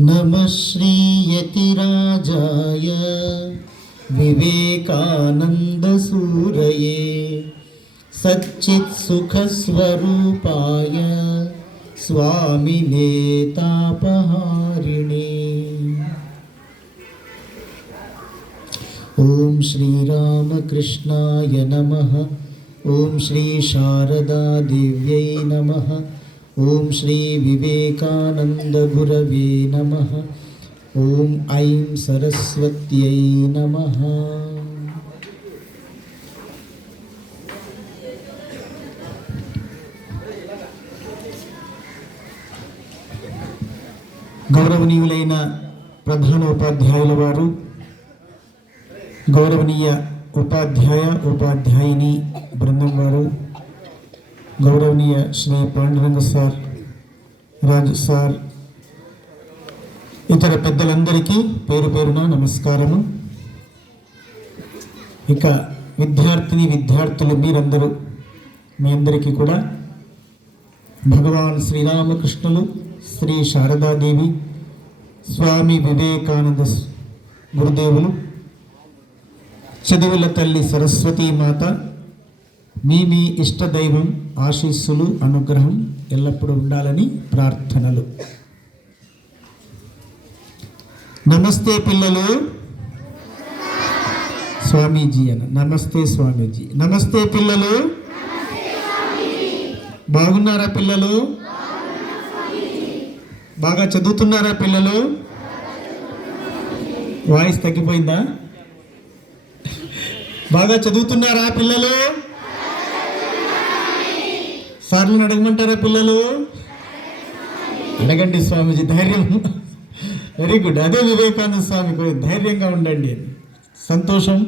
नमः श्रीयतिराजाय विवेकानन्दसूरये सच्चित्सुखस्वरूपाय स्वामिने तापहारिणे। ओम श्री रामकृष्णाय नमः। ओम श्री शारदा देव्यै नमः। ओम श्री विवेकानंद गुरवे नमः। ओम ऐं सरस्वत्यै नमः। గౌరవనీయులైన ప్రధాన ఉపాధ్యాయుల వారు, గౌరవనీయ ఉపాధ్యాయ ఉపాధ్యాయుని బృందం వారు, గౌరవనీయ శ్రీ పాండురంగ సార్, రాజు సార్, ఇతర పెద్దలందరికీ పేరు పేరున నమస్కారము. ఇక విద్యార్థులు మీరందరూ, మీ అందరికీ కూడా భగవాన్ శ్రీరామకృష్ణులు, శ్రీ శారదాదేవి, స్వామి వివేకానంద గురుదేవులు, చదువుల తల్లి సరస్వతీమాత, మీ ఇష్టదైవం ఆశీస్సులు, అనుగ్రహం ఎల్లప్పుడూ ఉండాలని ప్రార్థనలు. నమస్తే పిల్లలు. స్వామీజీ అన్న. నమస్తే స్వామీజీ. నమస్తే పిల్లలు. బాగున్నారా పిల్లలు? బాగా చదువుతున్నారా పిల్లలు? వాయిస్ తగ్గిపోయిందా? బాగా చదువుతున్నారా పిల్లలు? సార్లను అడగమంటారా పిల్లలు? అడగండి స్వామీజీ, ధైర్యం. Very good. అదే వివేకానంద స్వామి, ధైర్యంగా ఉండండి. సంతోషం.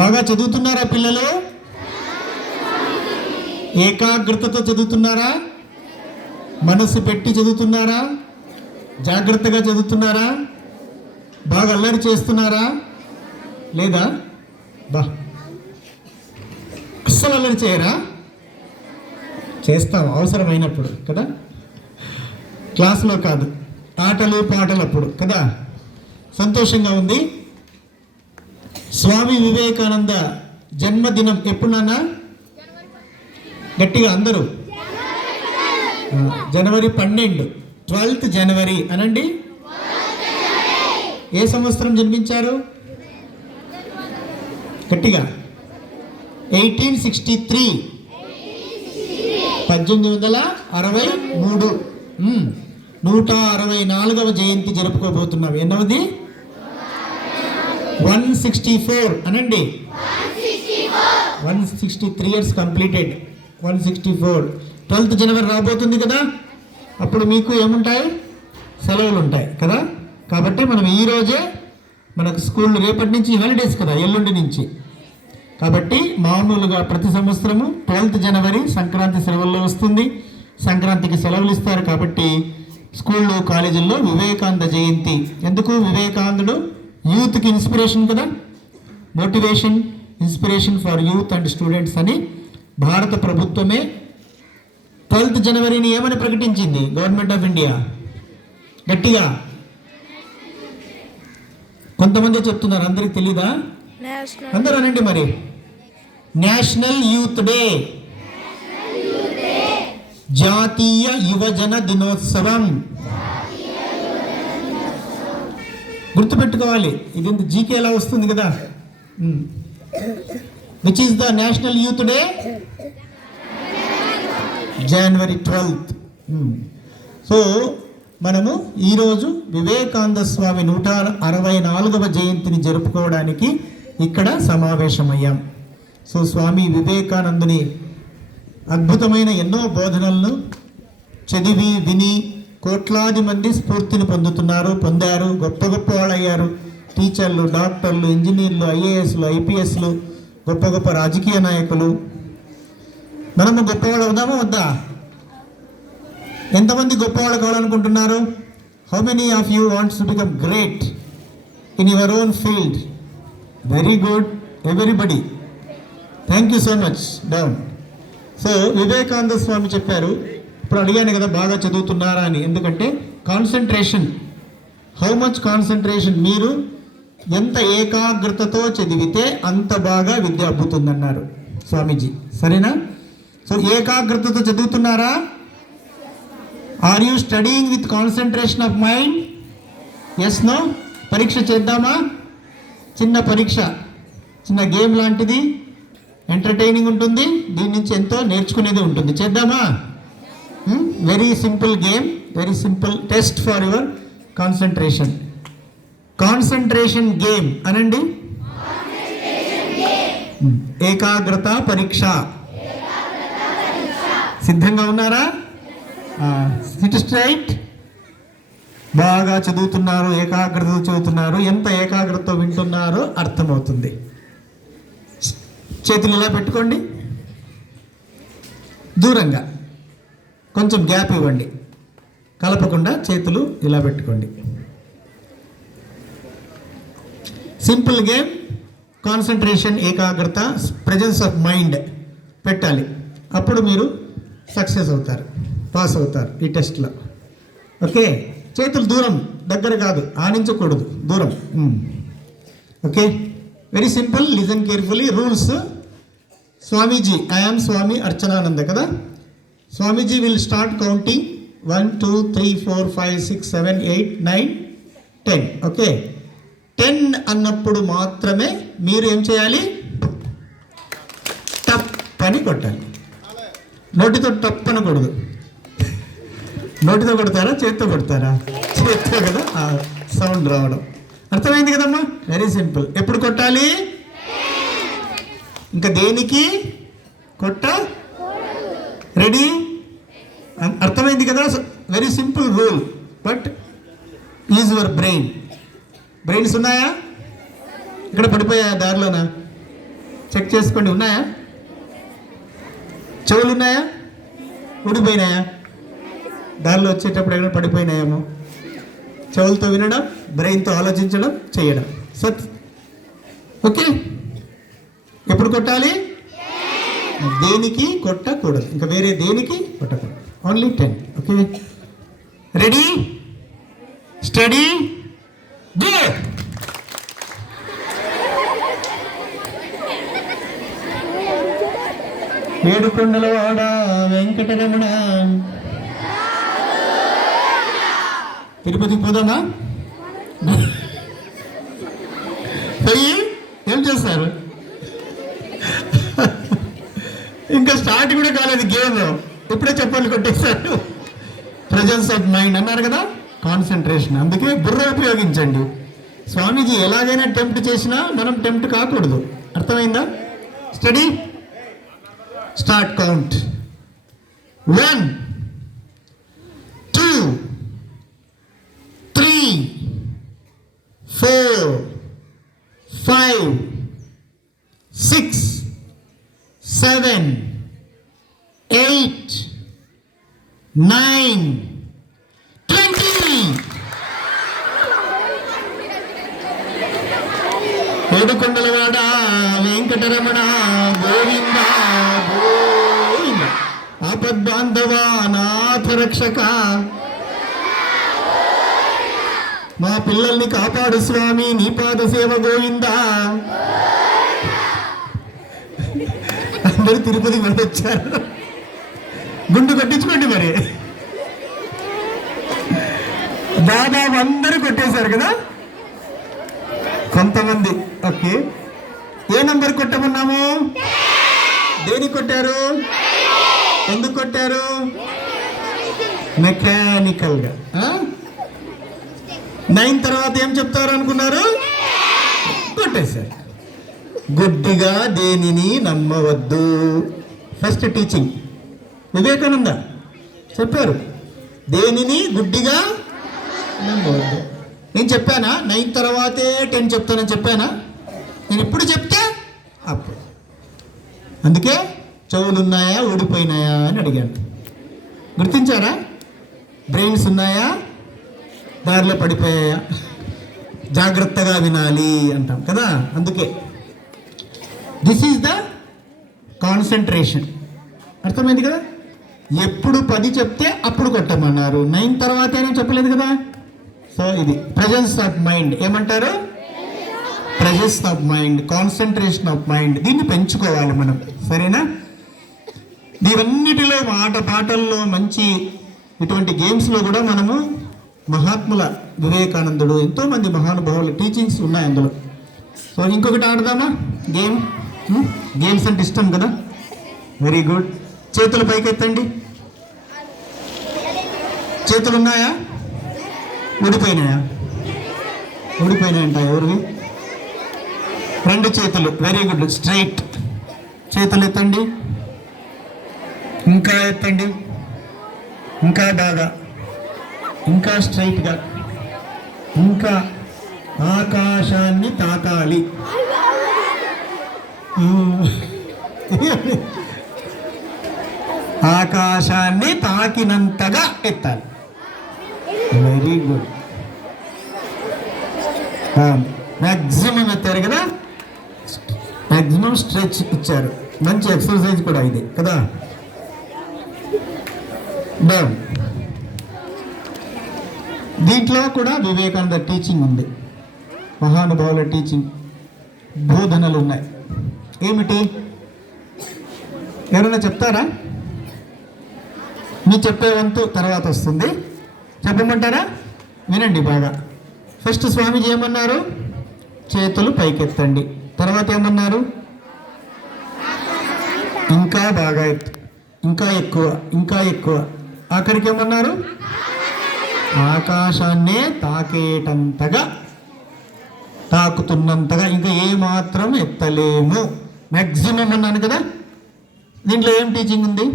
బాగా చదువుతున్నారా పిల్లలు? ఏకాగ్రతతో చదువుతున్నారా? మనసు పెట్టి చదువుతున్నారా? జాగ్రత్తగా చదువుతున్నారా? బాగా అల్లరి చేస్తున్నారా? లేదా? అస్సలు అల్లరి చేయరా? చేస్తాం అవసరమైనప్పుడు కదా, క్లాస్లో కాదు, ఆటలు పాటలప్పుడు కదా. సంతోషంగా ఉంది. స్వామి వివేకానంద జన్మదినం ఎప్పుడు నాన్న? గట్టిగా అందరూ. జనవరి 12, 12th జనవరి అనండి. ఏ సంవత్సరం జన్మించారు? గట్టిగా. 1863, 1863. 164వ జయంతి జరుపుకోబోతున్నాం. ఎన్నవది? 164 అనండి. 163 years కంప్లీటెడ్. 164. 12th జనవరి రాబోతుంది కదా. అప్పుడు మీకు ఏముంటాయి? సెలవులు ఉంటాయి కదా. కాబట్టి మనం ఈరోజే, మనకు స్కూల్ రేపటి నుంచి హాలిడేస్ కదా, ఎల్లుండి నుంచి. కాబట్టి మామూలుగా ప్రతి సంవత్సరము 12th జనవరి సంక్రాంతి సెలవుల్లో వస్తుంది. సంక్రాంతికి సెలవులు ఇస్తారు. కాబట్టి స్కూళ్ళు, కాలేజీల్లో వివేకానంద జయంతి. ఎందుకు? వివేకానందుడు యూత్కి ఇన్స్పిరేషన్ కదా, motivation, inspiration for youth and students అని భారత ప్రభుత్వమే 12th జనవరిని ఏమని ప్రకటించింది? Government of India. గట్టిగా. కొంతమంది చెప్తున్నారు, అందరికి తెలీదా? అందరూ అనండి మరి. నేషనల్ యూత్ డే, జాతీయ యువజన దినోత్సవం. గుర్తుపెట్టుకోవాలి. ఇది జీకే ఎలా వస్తుంది కదా. Which is the national youth day? January 12th. So మనము ఈరోజు వివేకానంద స్వామి 164వ జయంతిని జరుపుకోవడానికి ఇక్కడ సమావేశమయ్యాం. సో స్వామి వివేకానందుని అద్భుతమైన ఎన్నో బోధనలను చదివి విని కోట్లాది మంది స్ఫూర్తిని పొందారు. గొప్ప గొప్ప వాళ్ళు అయ్యారు. టీచర్లు, డాక్టర్లు, ఇంజనీర్లు, ఐఏఎస్లు, ఐపీఎస్లు, గొప్ప గొప్ప రాజకీయ నాయకులు. మనము గొప్పవాళ్ళు అవుదామా వద్దా? ఎంతమంది గొప్పవాళ్ళు కావాలనుకుంటున్నారు? How many of you wants to become great in your own field? Very good everybody. Thank you so much. Down. So Vivekananda Swami చెప్పారు, ఇప్పుడు అడిగాను కదా బాగా చదువుతున్నారా అని. ఎందుకంటే కాన్సన్ట్రేషన్, హౌ మచ్ కాన్సన్ట్రేషన్, మీరు ఎంత ఏకాగ్రతతో చదివితే అంత బాగా విద్య అబ్బుతుందన్నారు స్వామీజీ. సరేనా? సో ఏకాగ్రతతో చదువుతున్నారా? Are you studying with concentration of mind? Yes, no? పరీక్ష చేద్దామా? చిన్న పరీక్ష, చిన్న గేమ్ లాంటిది, ఎంటర్టైనింగ్ ఉంటుంది, దీని నుంచి ఎంతో నేర్చుకునేది ఉంటుంది. చేద్దామా? Very simple game, very simple test for your concentration. Concentration game అనండి. ఏకాగ్రత పరీక్ష. సిద్ధంగా ఉన్నారా? SIT straight. బాగా చదువుతున్నారు, ఏకాగ్రతతో చదువుతున్నారు, ఎంత ఏకాగ్రతతో వింటున్నారో అర్థమవుతుంది. చేతులు ఇలా పెట్టుకోండి, దూరంగా కొంచెం గ్యాప్ ఇవ్వండి, కలపకుండా చేతులు ఇలా పెట్టుకోండి. సింపుల్ గేమ్, కాన్సన్ట్రేషన్, ఏకాగ్రత, ప్రెజెన్స్ ఆఫ్ మైండ్ పెట్టాలి. అప్పుడు మీరు సక్సెస్ అవుతారు, పాస్ అవుతారు ఈ టెస్ట్లో. ఓకే, చేతులు దూరం, దగ్గర కాదు, ఆనించకూడదు, దూరం. Okay, very simple. Listen carefully. Rules. Swamiji, I'm Swami Archanananda కదా. Swamiji will start counting 1 2 3 4 5 6 7 8 9 10. Okay, 10 అన్నప్పుడు మాత్రమే మీరు ఏం చేయాలి? టప్ అని కొట్టాలి. నోటితో టప్ అనకూడదు. నోటితో కొడతారా, చేతితో కొడతారా? చేతితో కదా, ఆ సౌండ్ రావడం. అర్థమైంది కదమ్మా? Very simple. ఎప్పుడు కొట్టాలి? ఇంకా దేనికి కొట్ట? రెడీ? అర్థమైంది కదా? Very simple rule. But use your brain. Brains ఉన్నాయా? ఇక్కడ పడిపోయా దారిలోనా? చెక్ చేసుకోండి. ఉన్నాయా? చెవులు ఉన్నాయా? ఊడిపోయినాయా? దారిలో వచ్చేటప్పుడు ఎక్కడ పడిపోయినాయేమో. చెవులతో వినడం, బ్రెయిన్తో ఆలోచించడం, చేయడం. సత్. ఓకే, ఎప్పుడు కొట్టాలి? దేనికి కొట్టకూడదు, ఇంకా వేరే దేనికి కొట్టకూడదు. Only 10. Okay, ready, study, go. ఏడుకొండలవాడ వెంకటరమణ. తిరుపతికి పోదామా? పోయి ఏం చేస్తారు? ఇంకా స్టార్ట్ కూడా కాలేదు గేమ్, ఇప్పుడే చెప్పాలి కొట్టేశారు. ప్రెజెన్స్ ఆఫ్ మైండ్ అన్నారు కదా, కాన్సన్ట్రేషన్. అందుకే బుర్ర ఉపయోగించండి. స్వామీజీ ఎలాగైనా టెంప్ట్ చేసినా మనం టెంప్ట్ కాకూడదు. అర్థమైందా? Study, start count. 1 2 3 4 5 6 7 8 9 20. ఏడుకొండలవాడ వెంకటరమణ గోవింద గోవింద. ఆపద్బాంధవా నాథ రక్షక, మా పిల్లల్ని కాపాడు స్వామి, నీ పాద సేవ గోవింద. అందరూ తిరుపతి వచ్చారు. గుండు కొట్టించుకోండి మరి. దాదాపు అందరూ కొట్టేశారు కదా, కొంతమంది. ఓకే, ఏ నంబర్ కొట్టమన్నాము? దేనికి కొట్టారు? ఎందుకు కొట్టారు? మెకానికల్గా. 9 తర్వాత ఏం చెప్తారు అనుకున్నారు? కొట్టేశారు. గుడ్డిగా దేనిని నమ్మవద్దు. ఫస్ట్ టీచింగ్ వివేకానంద చెప్పారు, దేనిని గుడ్డిగా నమ్మవద్దు. నేను చెప్పానా 9 తర్వాతే 10 చెప్తానని చెప్పానా? నేను ఇప్పుడు చెప్తే అప్పుడు. అందుకే చెవులు ఉన్నాయా, ఊడిపోయినాయా అని అడిగాను. గుర్తించారా? బ్రెయిన్స్ ఉన్నాయా, దారిలో పడిపోయాయా? జాగ్రత్తగా వినాలి అంటాం కదా. అందుకే దిస్ ఈజ్ ద కాన్సన్ట్రేషన్. అర్థమైంది కదా? ఎప్పుడు 10 చెప్తే అప్పుడు కొట్టమన్నారు. 9 తర్వాత ఏమో చెప్పలేదు కదా. సో ఇది ప్రెజెన్స్ ఆఫ్ మైండ్. ఏమంటారు? Presence of mind, concentration of mind. దీన్ని పెంచుకోవాలి మనం, సరేనా? దీవన్నిటిలో పాటల్లో మంచి ఇటువంటి గేమ్స్లో కూడా మనము మహాత్ముల వివేకానందుడు ఎంతోమంది మహానుభావుల టీచింగ్స్ ఉన్నాయి అందులో. సో ఇంకొకటి ఆడదామా గేమ్స్ అంటే ఇష్టం కదా. Very good. చేతులు పైకెత్తండి. చేతులు ఉన్నాయా? ఊడిపోయినాయా? ఊడిపోయినాయంట ఎవరివి? 2 చేతులు. Very good. స్ట్రైట్ చేతులు ఎత్తండి. ఇంకా ఎత్తండి. ఇంకా బాగా, ఇంకా స్ట్రైట్గా, ఇంకా ఆకాశాన్ని తాకాలి. ఆకాశాన్ని తాకినంతగా ఎత్తాలి. Very good. మ్యాక్సిమం ఎత్తారు కదా. మ్యాక్సిమం స్ట్రెచ్ ఇచ్చారు. మంచి ఎక్సర్సైజ్ కూడా ఇది కదా. డౌన్. దీంట్లో కూడా వివేకానంద టీచింగ్ ఉంది, మహానుభావుల టీచింగ్, బోధనలు ఉన్నాయి. ఏమిటి? ఎవరైనా చెప్తారా? మీ చెప్పే వంతు తర్వాత వస్తుంది. చెప్పమంటారా? వినండి బాగా. ఫస్ట్ స్వామీజీ ఏమన్నారు? చేతులు పైకెత్తండి. తర్వాత ఏమన్నారు? ఇంకా బాగా ఎత్తు, ఇంకా ఎక్కువ, ఇంకా ఎక్కువ. ఆఖరికి ఏమన్నారు? ఆకాశాన్నే తాకేటంతగా, తాకుతున్నంతగా, ఇంకా ఏమాత్రం ఎత్తలేము. మ్యాక్సిమం అన్నాను కదా. దీంట్లో ఏం టీచింగ్ ఉంది?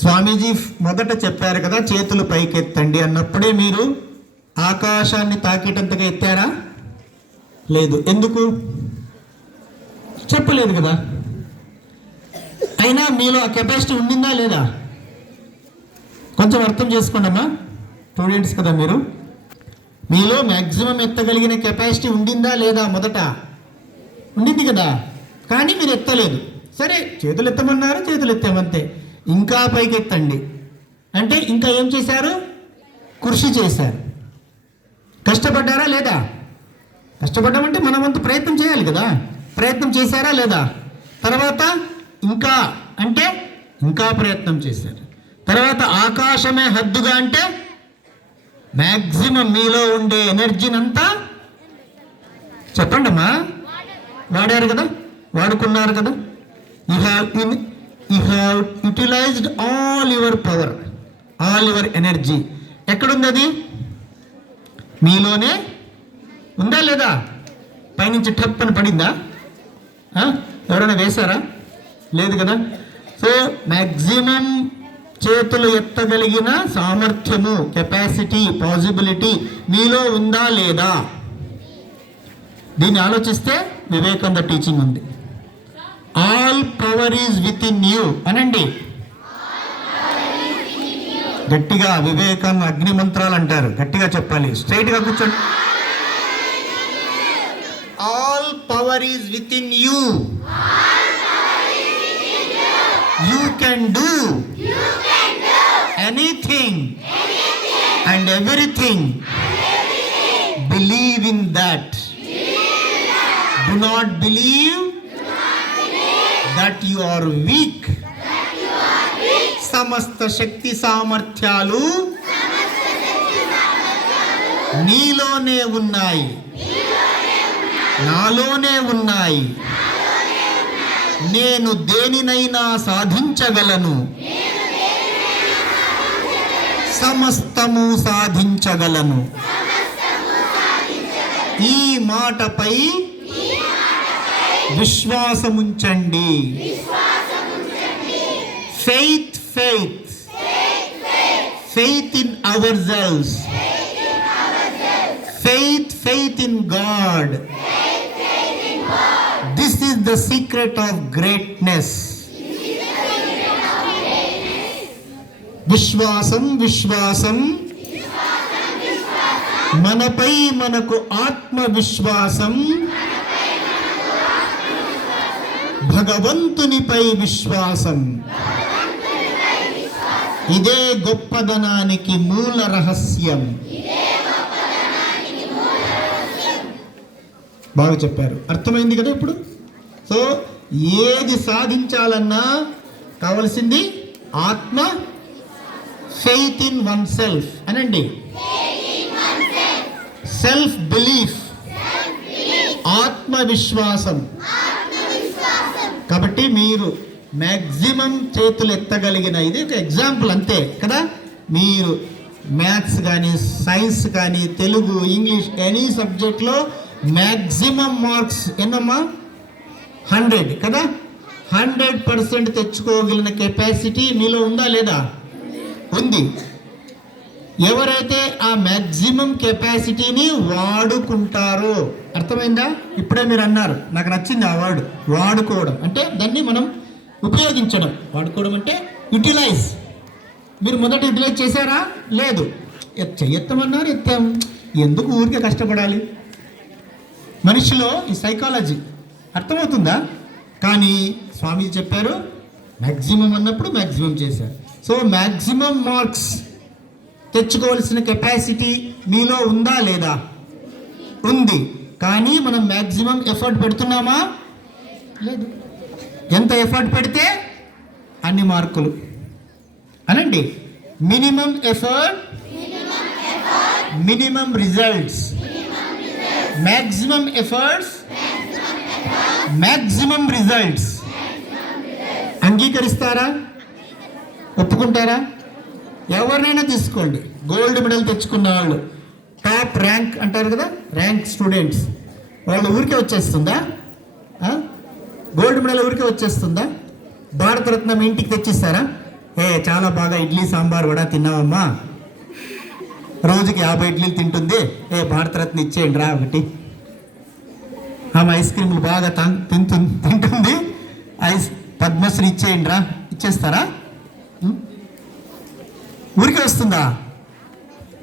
స్వామీజీ మొదట చెప్పారు కదా చేతులు పైకెత్తండి అన్నప్పుడే మీరు ఆకాశాన్ని తాకేటంతగా ఎత్తారా? లేదు. ఎందుకు చెప్పలేదు కదా. అయినా మీలో ఆ కెపాసిటీ ఉండిందా లేదా? కొంచెం అర్థం చేసుకోండి అమ్మా, స్టూడెంట్స్ కదా మీరు. మీలో మ్యాక్సిమం ఎత్తగలిగిన కెపాసిటీ ఉండిందా లేదా? మొదట ఉండింది కదా, కానీ మీరు ఎత్తలేదు. సరే, చేతులు ఎత్తమన్నారు, చేతులు ఎత్తామంతే. ఇంకా పైకి ఎత్తండి అంటే ఇంకా ఏం చేశారు? కృషి చేశారు. కష్టపడ్డారా లేదా? కష్టపడ్డామంటే మన వంతు ప్రయత్నం చేయాలి కదా. ప్రయత్నం చేశారా లేదా? తర్వాత ఇంకా అంటే ఇంకా ప్రయత్నం చేశారు. తర్వాత ఆకాశమే హద్దుగా అంటే మ్యాక్సిమం మీలో ఉండే ఎనర్జీనంతా చెప్పండి అమ్మా, వాడారు కదా, వాడుకున్నారు కదా. You have utilized all your power, all your energy. ఎక్కడుంది అది? మీలోనే ఉందా లేదా? పైనుంచి టప్ అని పడిందా? ఎవరైనా వేశారా? లేదు కదా. సో మ్యాక్సిమం చేతులు ఎత్తగలిగిన సామర్థ్యము, కెపాసిటీ, పాజిబిలిటీ మీలో ఉందా లేదా? దీన్ని ఆలోచిస్తే వివేకానంద టీచింగ్ ఉంది. All power is with in you అనండి గట్టిగా. వివేకానంద అగ్ని మంత్రాలు అంటారు, గట్టిగా చెప్పాలి. స్ట్రైట్గా కూర్చోండి. All power is with in you. You can do anything and everything. Believe in that. Do not believe that you are weak. సమస్త శక్తి సామర్థ్యాలు నీలోనే ఉన్నాయి, నాలోనే ఉన్నాయి. నేను దేనినైనా సాధించగలను, సమస్తము సాధించగలను. ఈ మాటపై విశ్వాసముంచండి. Faith faith faith in ourselves, faith in God. This is the secret of greatness. విశ్వాసం విశ్వాసం, మనపై మనకు ఆత్మవిశ్వాసం, భగవంతునిపై విశ్వాసం. ఇదే గొప్పదనానికి మూల రహస్యం. బాగా చెప్పారు, అర్థమైంది కదా ఇప్పుడు. సో ఏది సాధించాలన్నా కావలసింది ఆత్మ, ఫెయిత్ ఇన్ వన్ సెల్ఫ్ అనండి, సెల్ఫ్ బిలీఫ్, ఆత్మవిశ్వాసం. కాబట్టి మీరు మ్యాక్సిమం చేతులు ఎత్తగలిగిన, ఇది ఒక ఎగ్జాంపుల్ అంతే కదా. మీరు మ్యాథ్స్ కానీ, సైన్స్ కానీ, తెలుగు, ఇంగ్లీష్, ఎనీ సబ్జెక్ట్లో మ్యాక్సిమం మార్క్స్ ఎన్నమ్మా? 100 కదా. 100% తెచ్చుకోగలిగిన కెపాసిటీ మీలో ఉందా లేదా? ఉంది. ఎవరైతే ఆ మ్యాక్సిమం కెపాసిటీని వాడుకుంటారో, అర్థమైందా? ఇప్పుడే మీరు అన్నారు, నాకు నచ్చింది ఆ వర్డ్, వాడుకోవడం అంటే దాన్ని మనం ఉపయోగించడం. వాడుకోవడం అంటే యూటిలైజ్. మీరు మొదట యూటిలైజ్ చేశారా? లేదు. ఎత్తమన్నారు, ఎత్తాం. ఎందుకు ఊరికే కష్టపడాలి? మనిషిలో ఈ సైకాలజీ అర్థమవుతుందా? కానీ స్వామీజీ చెప్పారు మ్యాక్సిమం అన్నప్పుడు మ్యాక్సిమం చేశారు. సో మ్యాక్సిమం మార్క్స్ తెచ్చుకోవాల్సిన కెపాసిటీ మీలో ఉందా లేదా? ఉంది. కానీ మనం మ్యాక్సిమం ఎఫర్ట్ పెడుతున్నామా? లేదు. ఎంత ఎఫర్ట్ పెడితే అన్ని మార్కులు అనండి. Minimum effort, minimum results. Maximum efforts, maximum results. అంగీకరిస్తారా? ఒప్పుకుంటారా? ఎవరినైనా తీసుకోండి, గోల్డ్ మెడల్ తెచ్చుకున్న వాళ్ళు, టాప్ ర్యాంక్ అంటారు కదా, ర్యాంక్ స్టూడెంట్స్, వాళ్ళు ఊరికే వచ్చేస్తుందా? గోల్డ్ మెడల్ ఊరికే వచ్చేస్తుందా? భారతరత్న మీ ఇంటికి తెచ్చిస్తారా? చాలా బాగా ఇడ్లీ సాంబార్ వడ తిన్నావమ్మా, రోజుకి 50 ఇడ్లీలు తింటుంది, భారతరత్న ఇచ్చేయండి రా ఒకటి. ఆమె ఐస్ క్రీములు బాగా తింటుంది, పద్మశ్రీ ఇచ్చేయండి రా, ఇచ్చేస్తారా? ఊరికే వస్తుందా?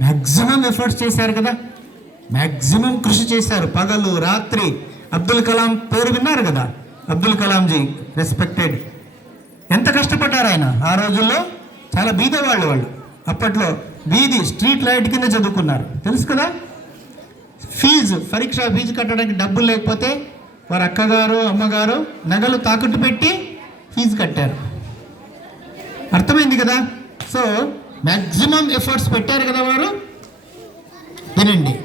మ్యాక్సిమం ఎఫర్ట్స్ చేశారు కదా, మ్యాక్సిమం కృషి చేశారు, పగలు రాత్రి. అబ్దుల్ కలాం పేరు విన్నారు కదా, అబ్దుల్ కలాంజీ, రెస్పెక్టెడ్. ఎంత కష్టపడ్డారు ఆయన ఆ రోజుల్లో. చాలా బీదవాళ్ళు వాళ్ళు. అప్పట్లో వీధి స్ట్రీట్ లైట్ కింద చదువుకున్నారు, తెలుసు కదా. పరీక్ష ఫీజు కట్టడానికి డబ్బులు లేకపోతే వారి అక్కగారు అమ్మగారు నగలు తాకట్టు పెట్టి ఫీజు కట్టారు. అర్థమైంది కదా. సో మ్యాక్సిమం ఎఫర్ట్స్ పెట్టారు కదా వారు. వినండి,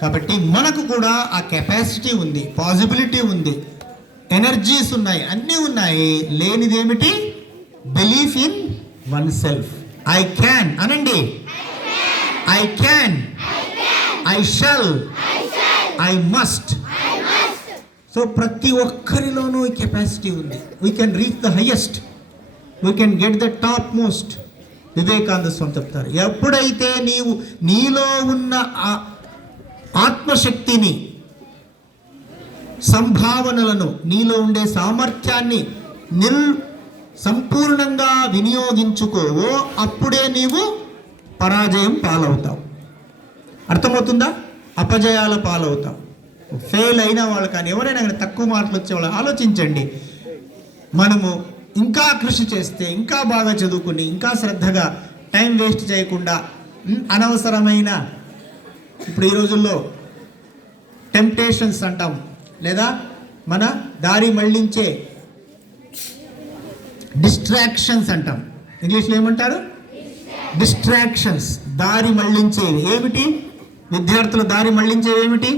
కాబట్టి మనకు కూడా ఆ కెపాసిటీ ఉంది, పాసిబిలిటీ ఉంది, ఎనర్జీస్ ఉన్నాయి, అన్నీ ఉన్నాయి. లేనిదేమిటి? Belief in oneself. I can అనండి. I can, I shall, I must. So ప్రతి ఒక్కరిలోనూ ఈ కెపాసిటీ ఉంది. We can reach the highest, we can get the top most. Vivekananda Swami చెప్తారు, ఎప్పుడైతే నీవు నీలో ఉన్న ఆత్మశక్తిని, సంభావనలను, నీలో ఉండే సామర్థ్యాన్ని సంపూర్ణంగా వినియోగించుకోవో అప్పుడే నీవు పరాజయం పాలవుతావు. అర్థమవుతుందా? అపజయాల పాలవుతావు. ఫెయిల్ అయిన వాళ్ళు కానీ ఎవరైనా కానీ తక్కువ మార్కులు వచ్చే వాళ్ళు ఆలోచించండి. మనము ఇంకా కృషి చేస్తే, ఇంకా బాగా చదువుకుని, ఇంకా శ్రద్ధగా, టైం వేస్ట్ చేయకుండా, అనవసరమైన ఇప్పుడు ఈ రోజుల్లో టెంప్టేషన్స్ అంటాం, లేదా మన దారి మళ్ళించే డిస్ట్రాక్షన్స్ అంటాం. ఇంగ్లీష్లో ఏమంటారు? డిస్ట్రాక్షన్స్, దారి మళ్ళించేవి. ఏమిటి? విద్యార్థులు దారి మళ్ళించేవి ఏమిటి?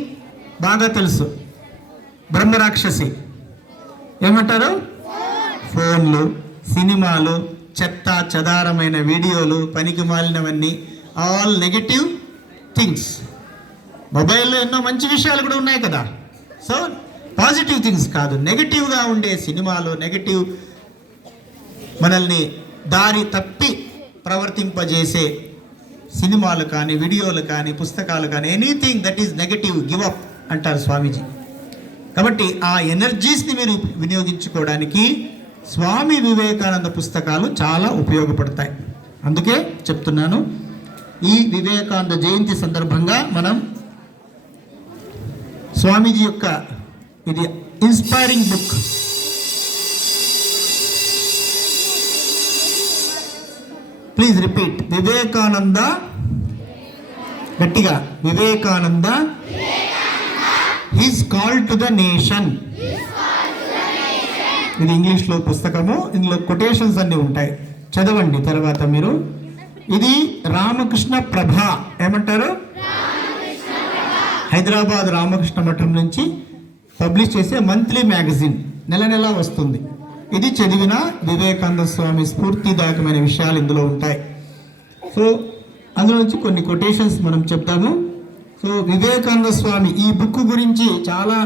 బాగా తెలుసు. బ్రహ్మరాక్షసి ఏమంటారు? ఫోన్లు, సినిమాలు, చెత్త చెదారమైన వీడియోలు, పనికి మాలినవన్నీ, ఆల్ నెగటివ్ థింగ్స్. మొబైల్లో ఎన్నో మంచి విషయాలు కూడా ఉన్నాయి కదా. సో పాజిటివ్ థింగ్స్ కాదు, నెగటివ్గా ఉండే సినిమాలు, నెగటివ్ మనల్ని దారి తప్పి ప్రవర్తింపజేసే సినిమాలు కానీ, వీడియోలు కానీ, పుస్తకాలు కానీ, anything that is negative, give up అంటారు స్వామీజీ. కాబట్టి ఆ ఎనర్జీస్ని మీరు వినియోగించుకోవడానికి స్వామి వివేకానంద పుస్తకాలు చాలా ఉపయోగపడతాయి. అందుకే చెప్తున్నాను, ఈ వివేకానంద జయంతి సందర్భంగా మనం స్వామీజీ యొక్క ఇది inspiring book, please repeat. Vivekananda, గట్టిగా, Vivekananda is called to the nation. ఇది ఇంగ్లీష్లో పుస్తకము, ఇందులో కొటేషన్స్ అన్నీ ఉంటాయి, చదవండి తర్వాత మీరు. ఇది రామకృష్ణ ప్రభ, ఏమంటారు, హైదరాబాద్ రామకృష్ణ మఠం నుంచి పబ్లిష్ చేసే మంత్లీ మ్యాగజైన్, నెల నెలా వస్తుంది. ఇది చదివిన వివేకానంద స్వామి స్ఫూర్తిదాయకమైన విషయాలు ఇందులో ఉంటాయి. సో అందులో నుంచి కొన్ని కొటేషన్స్ మనం చెప్తాము. సో వివేకానంద స్వామి ఈ బుక్ గురించి చాలా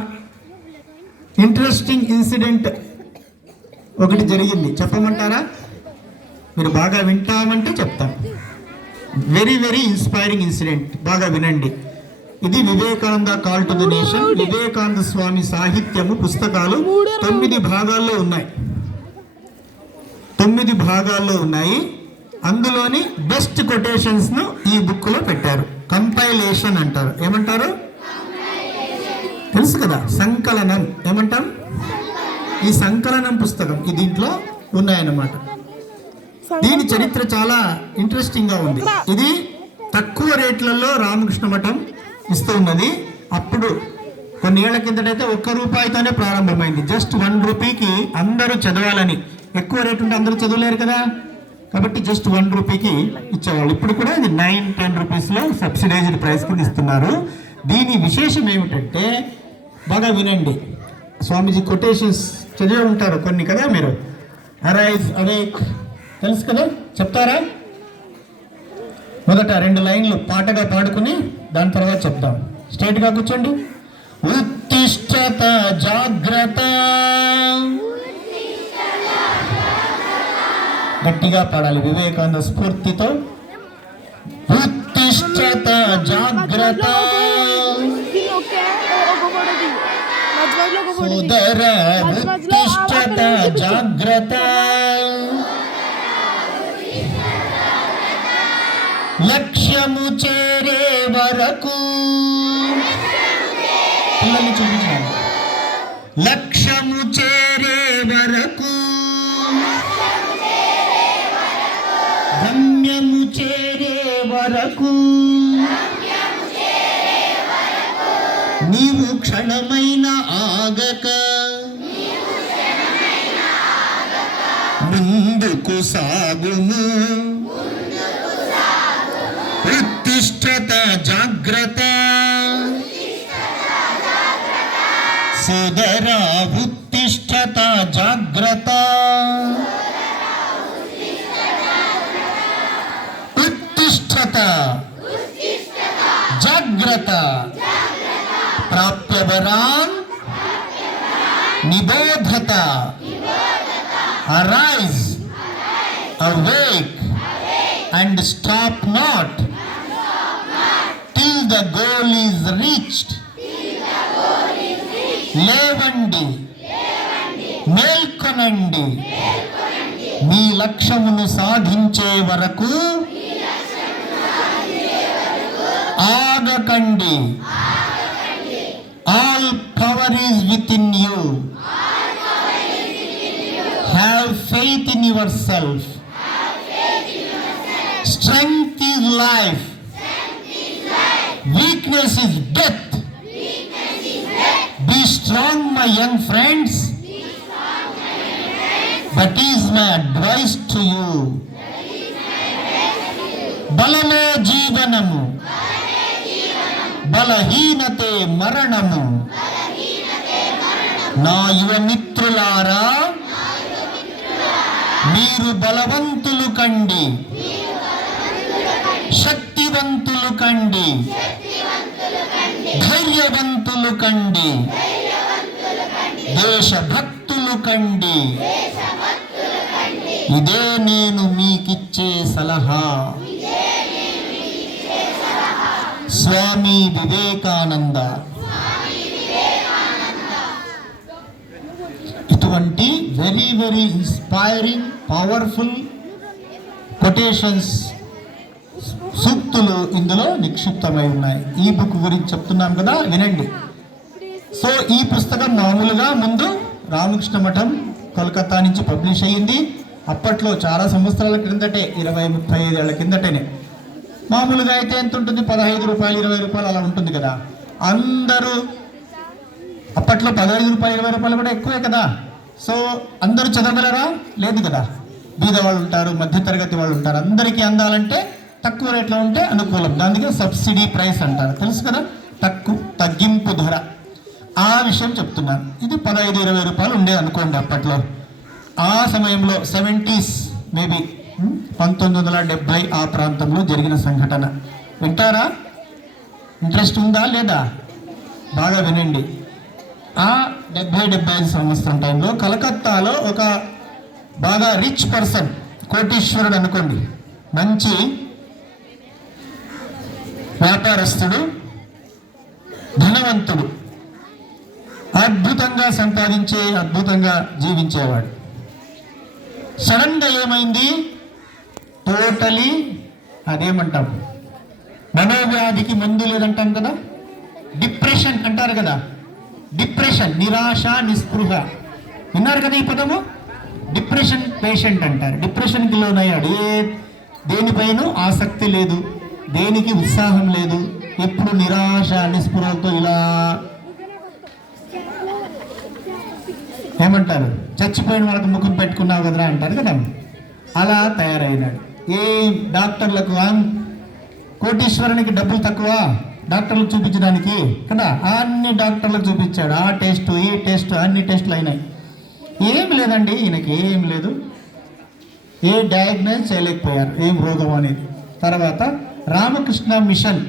ఇంట్రెస్టింగ్ ఇన్సిడెంట్ ఒకటి జరిగింది, చెప్పమంటారా? మీరు బాగా వింటామంటే చెప్తాం. వెరీ వెరీ ఇన్స్పైరింగ్ ఇన్సిడెంట్, బాగా వినండి. ఇది Vivekananda call to the nation. Vivekananda Swami సాహిత్యము పుస్తకాలు 9 భాగాల్లో ఉన్నాయి. 9 భాగాల్లో ఉన్నాయి. అందులోని బెస్ట్ కొటేషన్స్ ను ఈ బుక్ లో పెట్టారు. కంపైలేషన్ అంటారు. ఏమంటారు? తెలుసు కదా, సంకలనం ఏమంటాం? ఈ సంకలనం పుస్తకం ఈ దీంట్లో ఉన్నాయన్నమాట. దీని చరిత్ర చాలా ఇంట్రెస్టింగ్ గా ఉంది. ఇది తక్కువ రేట్లలో రామకృష్ణ మఠం ఇస్తూ ఉన్నది. అప్పుడు కొన్ని ఏళ్ల కిందటైతే 1 రూపాయితోనే ప్రారంభమైంది. జస్ట్ 1 రూపీకి అందరూ చదవాలని. ఎక్కువ రేటు ఉంటే అందరూ చదవలేరు కదా, కాబట్టి జస్ట్ 1 రూపీకి ఇచ్చేవాళ్ళు. ఇప్పుడు కూడా ఇది 9-10 రూపీస్లో సబ్సిడైజ్డ్ ప్రైస్ కింద ఇస్తున్నారు. దీని విశేషం ఏమిటంటే, బాగా వినండి. స్వామీజీ కొటేషన్స్ చదివి ఉంటారు కొన్ని కదా మీరు. అరైజ్, అవేక్ తెలుసు కదా, చెప్తారా? మొదట 2 లైన్లు పాటగా పాడుకుని దాని తర్వాత చెప్తాం. స్ట్రైట్గా కూర్చోండి. ఉత్తిష్టత జాగ్రత్త, గట్టిగా పాడాలి వివేకానంద స్ఫూర్తితో. ఉత్తిష్టత జాగ్రత్త సోదర, ఉత్తిష్టత జాగ్రత్త, లక్ష్యము చేరే వరకు. పిల్లల్ని చూపించాలి. లక్ష్యము చేరే వరకు, గమ్యము చేరే వరకు, నీవు క్షణమైన ఆగక ముందుకు సాగుము. ఉత్తిష్టత జాగ్రత్త సోదరా, ఉత్తిష్టత జాగ్రత్త, ఉత్తిష్టత జాగ్రత్త, ప్రాప్యవరాన్ నిబోధత, arise, awake and stop not till the goal is reached. లేవండి, మేల్కొనండి, మీ లక్ష్యమును సాధించే వరకు ఆగకండి. All power is within you. Have faith in yourself. Strength is life. Weakness is death. Be strong, my young friends. That is my advice to you. బలమే జీవనము, బలహీనతే మరణము. నా యువ మిత్రులారా, మీరు బలవంతులు కండి, శక్తివంతులు కండి, ధైర్యవంతులు కండి, దేశభక్తులు కండి. ఇదే నేను మీకిచ్చే సలహా. స్వామి వివేకానంద. ఇటువంటి very very inspiring powerful quotations, సూక్తులు ఇందులో నిక్షిప్తమై ఉన్నాయి. ఈ బుక్ గురించి చెప్తున్నాం కదా, వినండి. సో ఈ పుస్తకం మామూలుగా ముందు రామకృష్ణ మఠం కోల్కతా నుంచి పబ్లిష్ అయ్యింది. అప్పట్లో చాలా సంవత్సరాల క్రిందటే, 20-35 ఏళ్ల కిందటనే. మామూలుగా అయితే ఎంత ఉంటుంది? 15 రూపాయలు, 20 రూపాయలు అలా ఉంటుంది కదా. అందరూ అప్పట్లో 15 రూపాయలు, 20 రూపాయలు కూడా ఎక్కువే కదా. సో అందరూ చదవగలరా? లేదు కదా. బీద వాళ్ళు ఉంటారు, మధ్యతరగతి వాళ్ళు ఉంటారు. అందరికీ అందాలంటే తక్కువ రేట్లో ఉంటే అనుకూలం. దానికి సబ్సిడీ ప్రైస్ అంటారు, తెలుసు కదా. తగ్గింపు ధర, ఆ విషయం చెప్తున్నాను. ఇది 15-20 రూపాయలు ఉండేది అనుకోండి అప్పట్లో. ఆ సమయంలో 70s మేబీ 1970 ఆ ప్రాంతంలో జరిగిన సంఘటన. వింటారా? ఇంట్రెస్ట్ ఉందా లేదా? బాగా వినండి. ఆ 70-75 సంవత్సరం టైంలో కలకత్తాలో ఒక బాగా రిచ్ పర్సన్, కోటీశ్వరుడు అనుకోండి, మంచి వ్యాపారస్తుడు, ధనవంతుడు, అద్భుతంగా సంపాదించే, అద్భుతంగా జీవించేవాడు. సడన్గా ఏమైంది? టోటలీ అదేమంటాం, మనోవ్యాధికి మందు లేదంటాం కదా, డిప్రెషన్ అంటారు కదా. డిప్రెషన్, నిరాశ, నిస్పృహ, విన్నారు కదా ఈ పదము. డిప్రెషన్ పేషెంట్ అంటారు. డిప్రెషన్కి లోనయ్యాడు. దేనిపైన ఆసక్తి లేదు, దేనికి ఉత్సాహం లేదు, ఎప్పుడు నిరాశ నిస్పృహలతో ఇలా ఏమంటారు, చచ్చిపోయిన వాళ్ళకి ముఖం పెట్టుకున్నావు కదరా అంటారు కదా. అలా తయారైనాడు. ఏ డాక్టర్లకు, కోటీశ్వరునికి డబ్బులు తక్కువ డాక్టర్లకు చూపించడానికి కదా, అన్ని డాక్టర్లకు చూపించాడు. ఆ టెస్ట్, ఈ టెస్ట్, అన్ని టెస్టులు అయినాయి. ఏం లేదండి, ఈయనకి ఏం లేదు. ఏ డయాగ్నైజ్ చేయలేకపోయారు ఏం రోగం అనేది. తర్వాత రామకృష్ణ మిషన్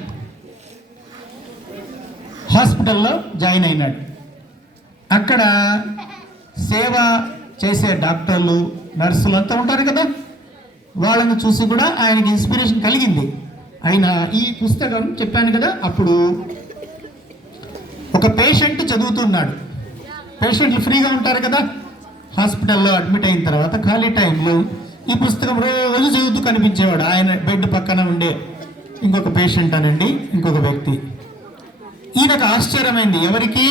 హాస్పిటల్లో జాయిన్ అయినాడు. అక్కడ సేవ చేసే డాక్టర్లు, నర్సులు అంతా ఉంటారు కదా, వాళ్ళని చూసి కూడా ఆయనకి ఇన్స్పిరేషన్ కలిగింది. ఆయన ఈ పుస్తకం చెప్పాను కదా, అప్పుడు ఒక పేషెంట్ చదువుతున్నాడు. పేషెంట్లు ఫ్రీగా ఉంటారు కదా హాస్పిటల్లో అడ్మిట్ అయిన తర్వాత, ఖాళీ టైంలో ఈ పుస్తకం రోజు చదువుతూ కనిపించేవాడు. ఆయన బెడ్ పక్కన ఉండే ఇంకొక పేషెంట్ అనండి, ఇంకొక వ్యక్తి. ఈయనకు ఆశ్చర్యమైంది. ఎవరికి?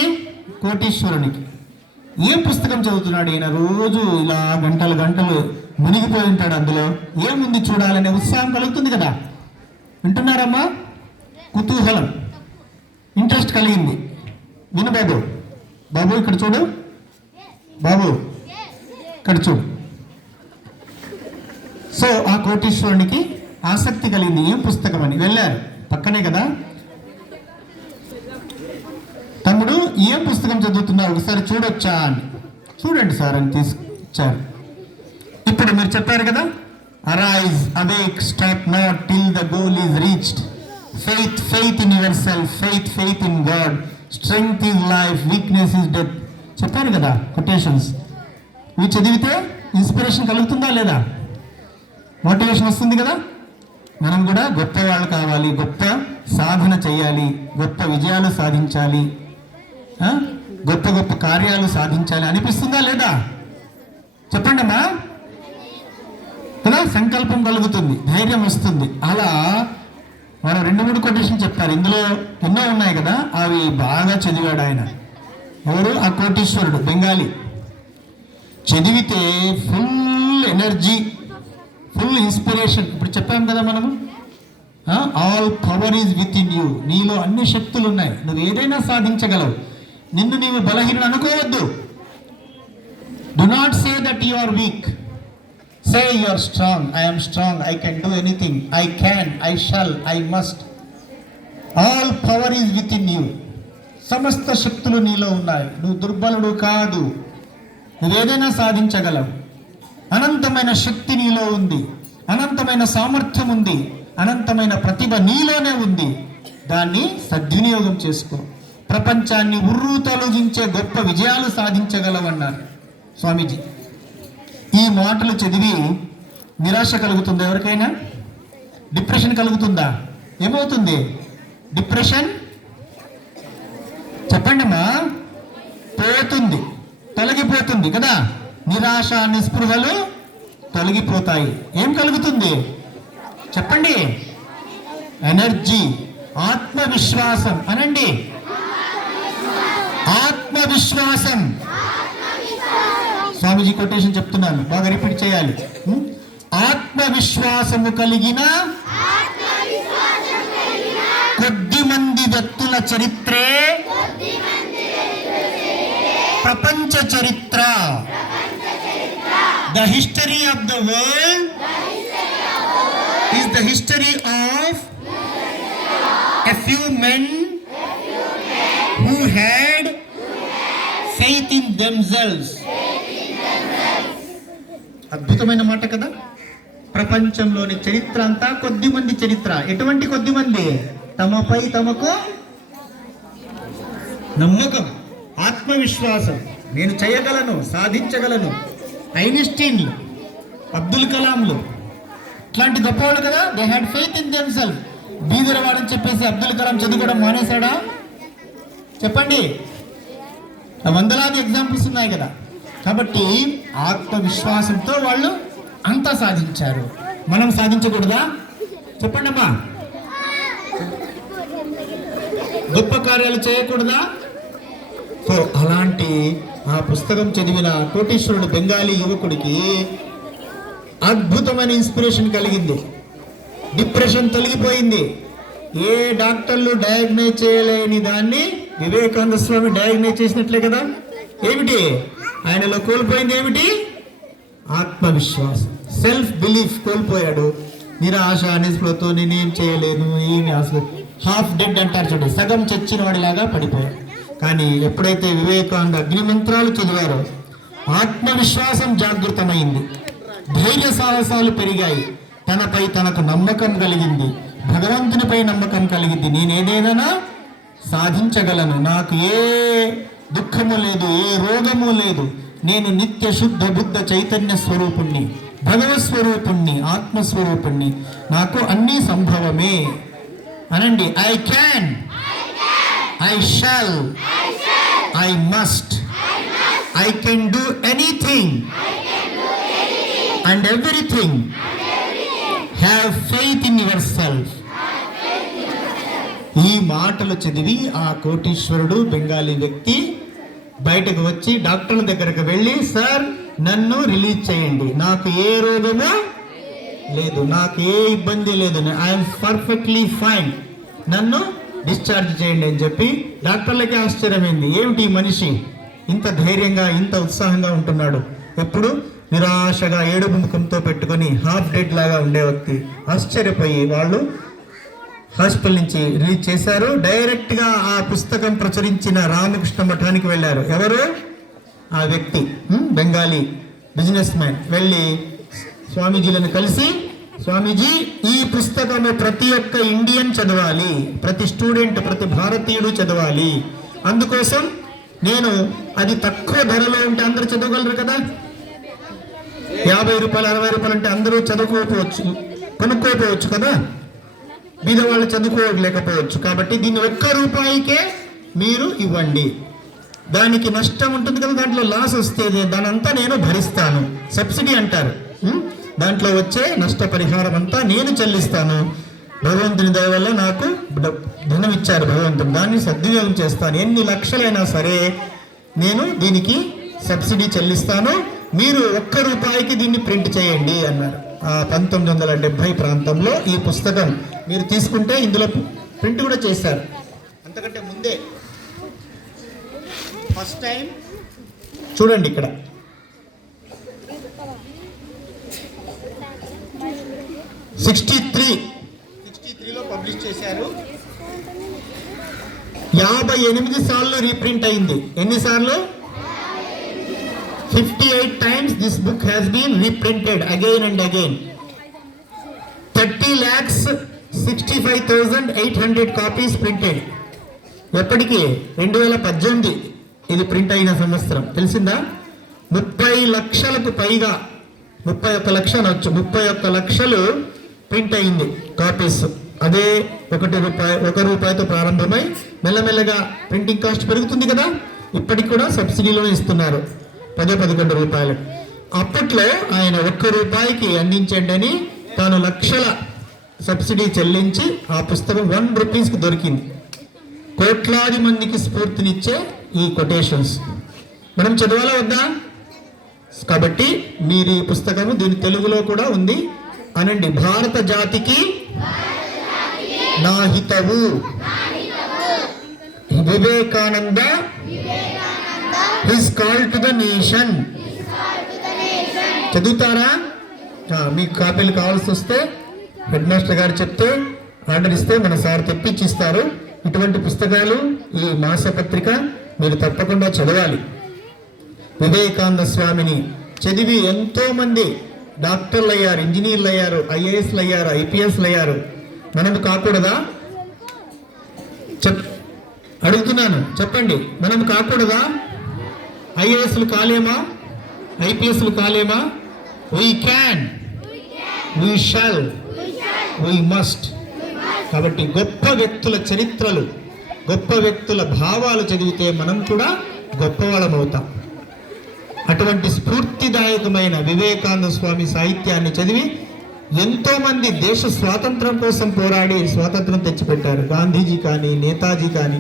కోటీశ్వరునికి. ఏం పుస్తకం చదువుతున్నాడు ఈయన? రోజు ఇలా గంటలు గంటలు మునిగిపోయి ఉంటాడు అందులో. ఏముంది చూడాలనే ఉత్సాహం కలుగుతుంది కదా. వింటున్నారమ్మా? కుతూహలం, ఇంట్రెస్ట్ కలిగింది. విను బాబు, బాబు ఇక్కడ చూడు, బాబు ఇక్కడ చూడు. సో ఆ కోటీశ్వరునికి ఆసక్తి కలిగింది. ఏం పుస్తకం అని వెళ్ళారు. పక్కనే కదా. తమ్ముడు, ఏం పుస్తకం చదువుతున్నావు, ఒకసారి చూడొచ్చా అని. చూడండి సార్ అని తీసుకొచ్చారు. ఇప్పుడు మీరు చెప్పారు కదా, arise, awake, stop not till the goal is reached, faith in your self, faith in God, strength is life, weakness is death. చెప్పారు కదా కొటేషన్స్. ఇవి చదివితే ఇన్స్పిరేషన్ కలుగుతుందా లేదా? మోటివేషన్ వస్తుంది కదా. మనం కూడా గొప్ప వాళ్ళు కావాలి, గొప్ప సాధన చేయాలి, గొప్ప విజయాలు సాధించాలి, గొప్ప గొప్ప కార్యాలు సాధించాలి అనిపిస్తుందా లేదా? చెప్పండి అమ్మా కదా. సంకల్పం కలుగుతుంది, ధైర్యం వస్తుంది. అలా మనం 2-3 కొటేషన్ చెప్తారు. ఇందులో ఎన్నో ఉన్నాయి కదా, అవి బాగా చదివాడు ఆయన. ఎవరు? ఆ కోటీశ్వరుడు, బెంగాలీ. చదివితే ఫుల్ ఎనర్జీ, ఫుల్ ఇన్స్పిరేషన్. ఇప్పుడు చెప్పాం కదా మనము, all power is with in you. నీలో అన్ని శక్తులు ఉన్నాయి, నువ్వు ఏదైనా సాధించగలవు. నిన్ను నీవు బలహీనుడు అనుకోవద్దు. Do not say that you are weak, say you are strong. I am strong, I can do anything, I can, I shall, I must. All power is with in you. సమస్త శక్తులు నీలో ఉన్నాయి, నువ్వు దుర్బలుడు కాదు, నువ్వేదైనా సాధించగలవు. అనంతమైన శక్తి నీలో ఉంది, అనంతమైన సామర్థ్యం ఉంది, అనంతమైన ప్రతిభ నీలోనే ఉంది. దాన్ని సద్వినియోగం చేసుకో. ప్రపంచాన్ని ఉర్రూ తొలగించే గొప్ప విజయాలు సాధించగలవన్నారు స్వామీజీ. ఈ మాటలు చదివి నిరాశ కలుగుతుందా ఎవరికైనా? డిప్రెషన్ కలుగుతుందా? ఏమవుతుంది? డిప్రెషన్ చెప్పండి అమ్మా, పోతుంది, తొలగిపోతుంది కదా. నిరాశ, నిస్పృహలు తొలగిపోతాయి. ఏం కలుగుతుంది చెప్పండి? ఎనర్జీ, ఆత్మవిశ్వాసం అనండి. ఆత్మవిశ్వాసం, స్వామీజీ కొటేషన్ చెప్తున్నాను, బాగా రిపీట్ చేయాలి. ఆత్మవిశ్వాసము కలిగిన కొద్ది మంది వ్యక్తుల చరిత్రే ప్రపంచ చరిత్ర. The history of the world is the history of a few men who had faith in themselves. అద్భుతమైన మాట కదా. ప్రపంచంలోని చరిత్ర అంతా కొద్ది మంది చరిత్ర. ఎటువంటి కొద్ది మంది? తమపై తమకు నమ్మకం, ఆత్మవిశ్వాసం, నేను చేయగలను, సాధించగలను. ఐన్స్టీన్, అబ్దుల్ కలాంలు ఇట్లాంటి గొప్పవాళ్ళు కదా. They had faith in themselves. బీదరవాడని చెప్పేసి అబ్దుల్ కలాం చదువుకోవడం మానేశాడా? చెప్పండి. వందలాది ఎగ్జాంపుల్స్ ఉన్నాయి కదా. కాబట్టి ఆత్మవిశ్వాసంతో వాళ్ళు అంతా సాధించారు. మనం సాధించకూడదా? చెప్పండి అమ్మా. గొప్ప కార్యాలు చేయకూడదా? సో అలాంటి ఆ పుస్తకం చదివిన కోటీశ్వరుడు బెంగాలీ యువకుడికి అద్భుతమైన ఇన్స్పిరేషన్ కలిగింది. డిప్రెషన్ తొలగిపోయింది. ఏ డాక్టర్లు డయాగ్నైజ్ చేయలేని దాన్ని వివేకానంద స్వామి డయాగ్నైజ్ చేసినట్లే కదా. ఏమిటి ఆయనలో కోల్పోయింది? ఏమిటి? ఆత్మవిశ్వాసం, సెల్ఫ్ బిలీఫ్ కోల్పోయాడు. నిరాశ, నిస్పృహతో నేనేం చేయలేను, ఏమి అసలు హాఫ్ డెడ్ అంటారు చూడండి, సగం చచ్చిన వాడిలాగా పడిపోయాడు. కానీ ఎప్పుడైతే వివేకానంద అగ్ని మంత్రాలు చదివారో ఆత్మవిశ్వాసం జాగృతమైంది, ధైర్య సాహసాలు పెరిగాయి, తనపై తనకు నమ్మకం కలిగింది, భగవంతునిపై నమ్మకం కలిగింది. నేనేదైనా సాధించగలను, నాకు ఏ దుఃఖము లేదు, ఏ రోగము లేదు, నేను నిత్య శుద్ధ బుద్ధ చైతన్య స్వరూపుణ్ణి, భగవత్ స్వరూపుణ్ణి, ఆత్మస్వరూపుణ్ణి, నాకు అన్నీ సంభవమే అనండి. I can, I shall, I must, I can do anything and everything. Have faith in yourself. ఈ మాటలు చదివి ఆ కోటీశ్వరుడు బెంగాలీ వ్యక్తి బయటకు వచ్చి డాక్టర్ల దగ్గరకు వెళ్ళి, సార్ నన్ను రిలీజ్ చేయండి, నాకు ఏ రోగము లేదు, నాకు ఏ ఇబ్బంది లేదు, ఐఎమ్ పర్ఫెక్ట్లీ ఫైన్, నన్ను డిశ్చార్జ్ చేయండి అని చెప్పి డాక్టర్లకి ఆశ్చర్యమైంది. ఏమిటి ఈ మనిషి ఇంత ధైర్యంగా, ఇంత ఉత్సాహంగా ఉంటున్నాడు? ఎప్పుడు నిరాశగా ఏడుపు ముఖంతో పెట్టుకొని హాఫ్ డెడ్ లాగా ఉండే వ్యక్తి. ఆశ్చర్యపోయి వాళ్ళు హాస్పిటల్ నుంచి రిలీజ్ చేశారు. డైరెక్ట్గా ఆ పుస్తకం ప్రచురించిన రామకృష్ణ మఠానికి వెళ్ళారు. ఎవరు? ఆ వ్యక్తి, బెంగాలీ బిజినెస్ మ్యాన్. వెళ్ళి స్వామీజీలను కలిసి, స్వామీజీ ఈ పుస్తకము ప్రతి ఒక్క ఇండియన్ చదవాలి, ప్రతి స్టూడెంట్, ప్రతి భారతీయుడు చదవాలి, అందుకోసం నేను అది తక్కువ ధరలో ఉంటే అందరూ చదవగలరు కదా, 50 రూపాయలు 60 రూపాయలు అంటే అందరూ చదువుకోకపోవచ్చు, కొనుక్కోపోవచ్చు కదా, బీదవాళ్ళు చదువుకోలేకపోవచ్చు. కాబట్టి దీన్ని 1 రూపాయికే మీరు ఇవ్వండి, దానికి నష్టం ఉంటుంది కదా, దాంట్లో లాస్ వస్తే దానంతా నేను భరిస్తాను, సబ్సిడీ అంటారు, దాంట్లో వచ్చే నష్టపరిహారం అంతా నేను చెల్లిస్తాను, భగవంతుని దయ వల్ల నాకు ధనం ఇచ్చారు భగవంతుడు, దాన్ని సద్వినియోగం చేస్తాను, ఎన్ని లక్షలైనా సరే నేను దీనికి సబ్సిడీ చెల్లిస్తాను, మీరు 1 రూపాయికి దీన్ని ప్రింట్ చేయండి అన్నారు. 1970 ప్రాంతంలో ఈ పుస్తకం మీరు తీసుకుంటే ఇందులో ప్రింట్ కూడా చేశారు. అంతకంటే ముందే ఫస్ట్ టైం చూడండి ఇక్కడ 63లో పబ్లిష్ చేశారు. 58 సార్లు రీప్రింట్ అయింది. ఎన్నిసార్లు? 58 times this book has been reprinted again and again. 30,65,800 copies printed. ఎప్పటికీ? 2018 ఇది ప్రింట్ అయిన సంవత్సరం. తెలిసిందా? 30 లక్షలకు పైగా, 31 లక్షలు అనొచ్చు, 31 లక్షలు ప్రింట్ అయింది కాపీస్. అదే 1 రూపాయితో ప్రారంభమై మెల్లమెల్లగా ప్రింటింగ్ కాస్ట్ పెరుగుతుంది కదా, ఇప్పటికి కూడా సబ్సిడీలోనే ఇస్తున్నారు, 10-11 రూపాయలు. అప్పట్లో ఆయన 1 రూపాయికి అందించండి అని తాను లక్షల సబ్సిడీ చెల్లించి ఆ పుస్తకం 1 రూపీస్కి దొరికింది. కోట్లాది మందికి స్ఫూర్తినిచ్చే ఈ కొటేషన్స్ మనం చదవాలా వద్దా? కాబట్టి మీరు ఈ పుస్తకము దీని తెలుగులో కూడా ఉంది అనండి. భారత జాతికి నా హితవు, Vivekananda his call to the nation. చదువుతారా? మీకు కాపీలు కావాల్సి వస్తే హెడ్ మాస్టర్ గారు చెప్తే ఆర్డర్ ఇస్తే మన సార్ తెప్పించిస్తారు. ఇటువంటి పుస్తకాలు ఈ మాసపత్రిక మీరు తప్పకుండా చదవాలి. వివేకానంద స్వామిని చదివి ఎంతో మంది డాక్టర్లు అయ్యారు, ఇంజనీర్లు అయ్యారు, ఐఏఎస్లు అయ్యారు, ఐపీఎస్లు అయ్యారు. మనం కాకూడదా? అడుగుతున్నాను, చెప్పండి. మనం కాకూడదా? ఐఏఎస్లు కాలేమా? ఐపీఎస్లు కాలేమా? We can, we shall, we must. కాబట్టి గొప్ప వ్యక్తుల చరిత్రలు, గొప్ప వ్యక్తుల భావాలు చదివితే మనం కూడా గొప్పవాళ్ళం అవుతాం. అటువంటి స్ఫూర్తిదాయకమైన వివేకానంద స్వామి సాహిత్యాన్ని చదివి ఎంతో మంది దేశ స్వాతంత్రం కోసం పోరాడి స్వాతంత్రం తెచ్చిపెట్టారు. గాంధీజీ కానీ, నేతాజీ కానీ,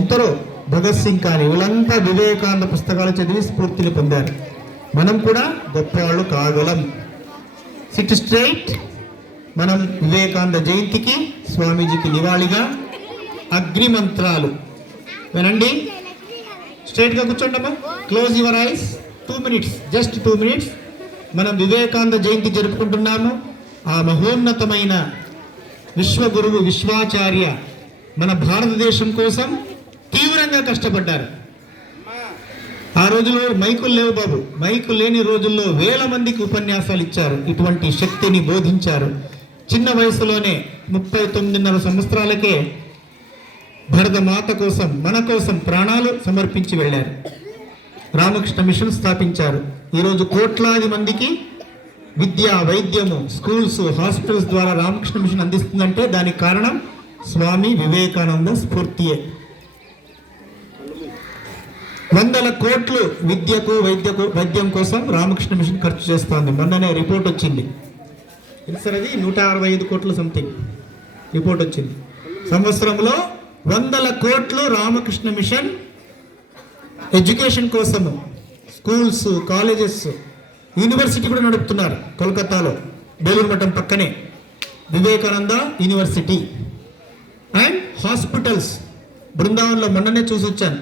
ఎందరో, భగత్ సింగ్ కానీ, వీళ్ళంతా వివేకానంద పుస్తకాలు చదివి స్ఫూర్తిని పొందారు. మనం కూడా గొప్పవాళ్ళు కాగలం. SIT straight. మనం వివేకానంద జయంతికి స్వామీజీకి నివాళిగా అగ్నిమంత్రాలు వినండి. స్ట్రైట్గా కూర్చోండమ్మా. Close your eyes. 2 minutes, just 2 minutes. మనం వివేకానంద జయంతి జరుపుకుంటున్నాము. ఆ మహోన్నతమైన విశ్వగురువు విశ్వాచార్య మన భారతదేశం కోసం తీవ్రంగా కష్టపడ్డారు. ఆ రోజుల్లో మైకులు లేవు బాబు. మైకులు లేని రోజుల్లో వేల మందికి ఉపన్యాసాలు ఇచ్చారు. ఇటువంటి శక్తిని బోధించారు. చిన్న వయసులోనే 39.5 సంవత్సరాలకే భరతమాత కోసం, మన కోసం ప్రాణాలు సమర్పించి వెళ్ళారు. రామకృష్ణ మిషన్ స్థాపించారు. ఈరోజు కోట్లాది మందికి విద్య, వైద్యము, స్కూల్స్, హాస్పిటల్స్ ద్వారా రామకృష్ణ మిషన్ అందిస్తుందంటే దానికి కారణం స్వామి వివేకానంద స్ఫూర్తియే. 100 కోట్లు విద్యకు, వైద్యం కోసం రామకృష్ణ మిషన్ ఖర్చు చేస్తోంది. మొన్ననే రిపోర్ట్ వచ్చింది. సార్ అది 165 కోట్లు సంథింగ్ రిపోర్ట్ వచ్చింది. సంవత్సరంలో 100 కోట్లు రామకృష్ణ మిషన్ ఎడ్యుకేషన్ కోసము. స్కూల్స్, కాలేజెస్, యూనివర్సిటీ కూడా నడుపుతున్నారు. కోల్కతాలో బేలూరు మఠం పక్కనే వివేకానంద యూనివర్సిటీ. అండ్ హాస్పిటల్స్ బృందావనంలో మొన్ననే చూసి వచ్చాను.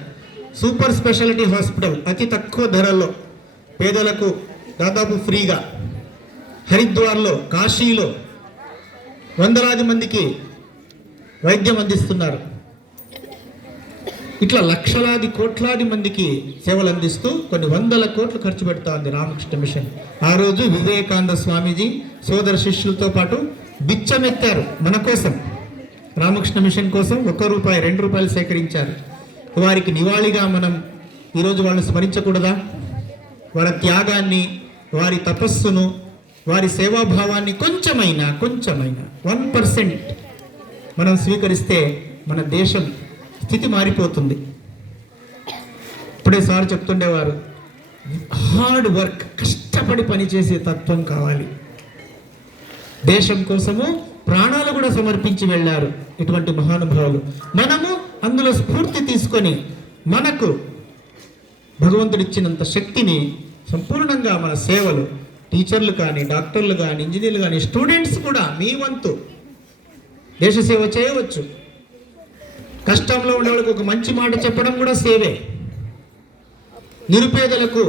సూపర్ స్పెషాలిటీ హాస్పిటల్ అతి తక్కువ ధరల్లో పేదలకు దాదాపు ఫ్రీగా. హరిద్వార్లో, కాశీలో వందలాది మందికి వైద్యం అందిస్తున్నారు. ఇట్లా లక్షలాది కోట్లాది మందికి సేవలు అందిస్తూ కొన్ని 100 కోట్లు ఖర్చు పెడతా ఉంది రామకృష్ణ మిషన్. ఆ రోజు వివేకానంద స్వామీజీ సోదర శిష్యులతో పాటు బిచ్చమెత్తారు మన కోసం. రామకృష్ణ మిషన్ కోసం ₹1, ₹2 సేకరించారు. వారికి నివాళిగా మనం ఈరోజు వాళ్ళని స్మరించకూడదా? వారి త్యాగాన్ని, వారి తపస్సును, వారి సేవాభావాన్ని కొంచెమైనా 1% మనం స్వీకరిస్తే మన దేశం స్థితి మారిపోతుంది. ఇప్పుడే సార్ చెప్తుండేవారు, హార్డ్ వర్క్, కష్టపడి పనిచేసే తత్వం కావాలి. దేశం కోసము ప్రాణాలు కూడా సమర్పించి వెళ్ళారు ఇటువంటి మహానుభావులు. మనము అందులో స్ఫూర్తి తీసుకొని మనకు భగవంతుడిచ్చినంత శక్తిని సంపూర్ణంగా మన సేవలు, టీచర్లు కానీ, డాక్టర్లు కానీ, ఇంజనీర్లు కానీ, స్టూడెంట్స్ కూడా మీ వంతు దేశ సేవ చేయవచ్చు. కష్టంలో ఉండే వాళ్ళకి ఒక మంచి మాట చెప్పడం కూడా సేవే. నిరుపేదలకు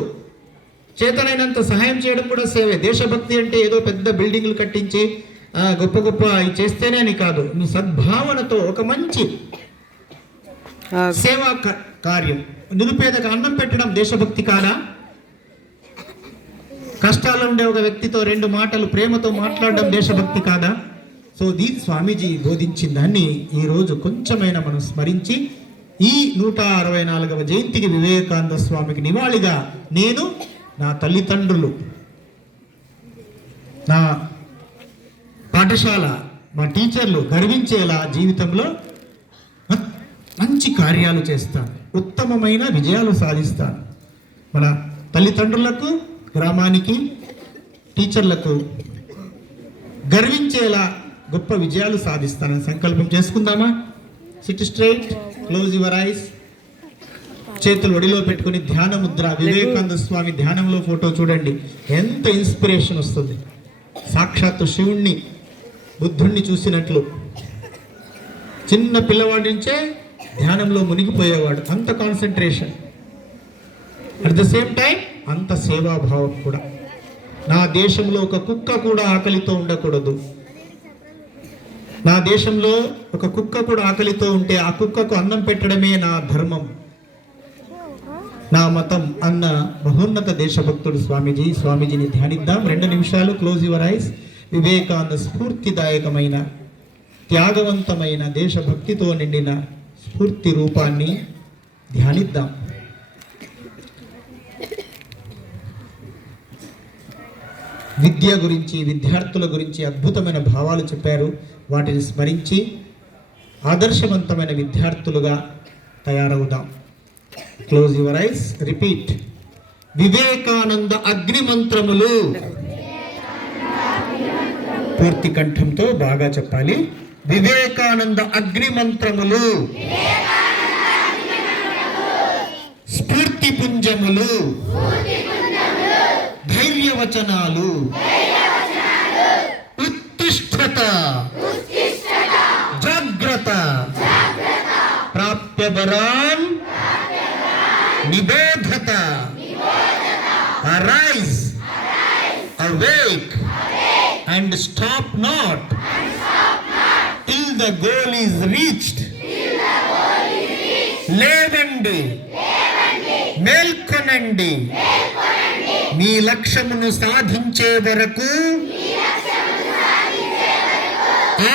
చేతనైనంత సహాయం చేయడం కూడా సేవే. దేశభక్తి అంటే ఏదో పెద్ద బిల్డింగ్లు కట్టించి గొప్ప చేస్తేనే అని కాదు. మీ సద్భావనతో ఒక మంచి సేవా కార్యం. నిరుపేదకు అన్నం పెట్టడం దేశభక్తి కాదా? కష్టాల్లో ఉండే ఒక వ్యక్తితో 2 మాటలు ప్రేమతో మాట్లాడడం దేశభక్తి కాదా? సో స్వామీజీ బోధించిన దాన్ని ఈరోజు కొంచెమైనా మనం స్మరించి ఈ 164వ జయంతికి వివేకానంద స్వామికి నివాళిగా నేను, నా తల్లిదండ్రులు, నా పాఠశాల, మా టీచర్లు గర్వించేలా జీవితంలో మంచి కార్యాలు చేస్తాను, ఉత్తమమైన విజయాలు సాధిస్తాను. మన తల్లిదండ్రులకు, గ్రామానికి, టీచర్లకు గర్వించేలా గొప్ప విజయాలు సాధిస్తానని సంకల్పం చేసుకుందామా? SIT straight, close your ice. చేతులు ఒడిలో పెట్టుకుని ధ్యాన ముద్ర, వివేకానంద స్వామి ధ్యానంలో ఫోటో చూడండి, ఎంత ఇన్స్పిరేషన్ వస్తుంది. సాక్షాత్తు శివుణ్ణి బుద్ధుణ్ణి చూసినట్లు చిన్న పిల్లవాడి నుంచే ధ్యానంలో మునిగిపోయేవాడు, అంత concentration. At the same time అంత సేవాభావం కూడా. నా దేశంలో ఒక కుక్క కూడా ఆకలితో ఉండకూడదు. నా దేశంలో ఒక కుక్క కూడా ఆకలితో ఉంటే ఆ కుక్కకు అన్నం పెట్టడమే నా ధర్మం, నా మతం అన్న మహోన్నత దేశభక్తుడు స్వామీజీని ధ్యానిద్దాం. 2 నిమిషాలు. Close your ice. వివేకానంద స్ఫూర్తిదాయకమైన, త్యాగవంతమైన, దేశభక్తితో నిండిన స్ఫూర్తి రూపాన్ని ధ్యానిద్దాం. విద్య గురించి, విద్యార్థుల గురించి అద్భుతమైన భావాలు చెప్పారు. వాటిని స్మరించి ఆదర్శవంతమైన విద్యార్థులుగా తయారవుదాం. Close your eyes. Repeat. Vivekananda అగ్ని మంత్రములు. పూర్తి కంఠంతో బాగా చెప్పాలి. వివేకానంద అగ్ని మంత్రములు, స్ఫూర్తి పుంజములు, ధైర్యవచనాలు, ఉత్తిష్ఠత, జాగ్రత్త, ప్రాప్యవరాన్ నిబోధత, arise, awake and stop not till the goal is reached. లేవండి, మేల్కొనండి, మీ లక్ష్యమును సాధించే వరకు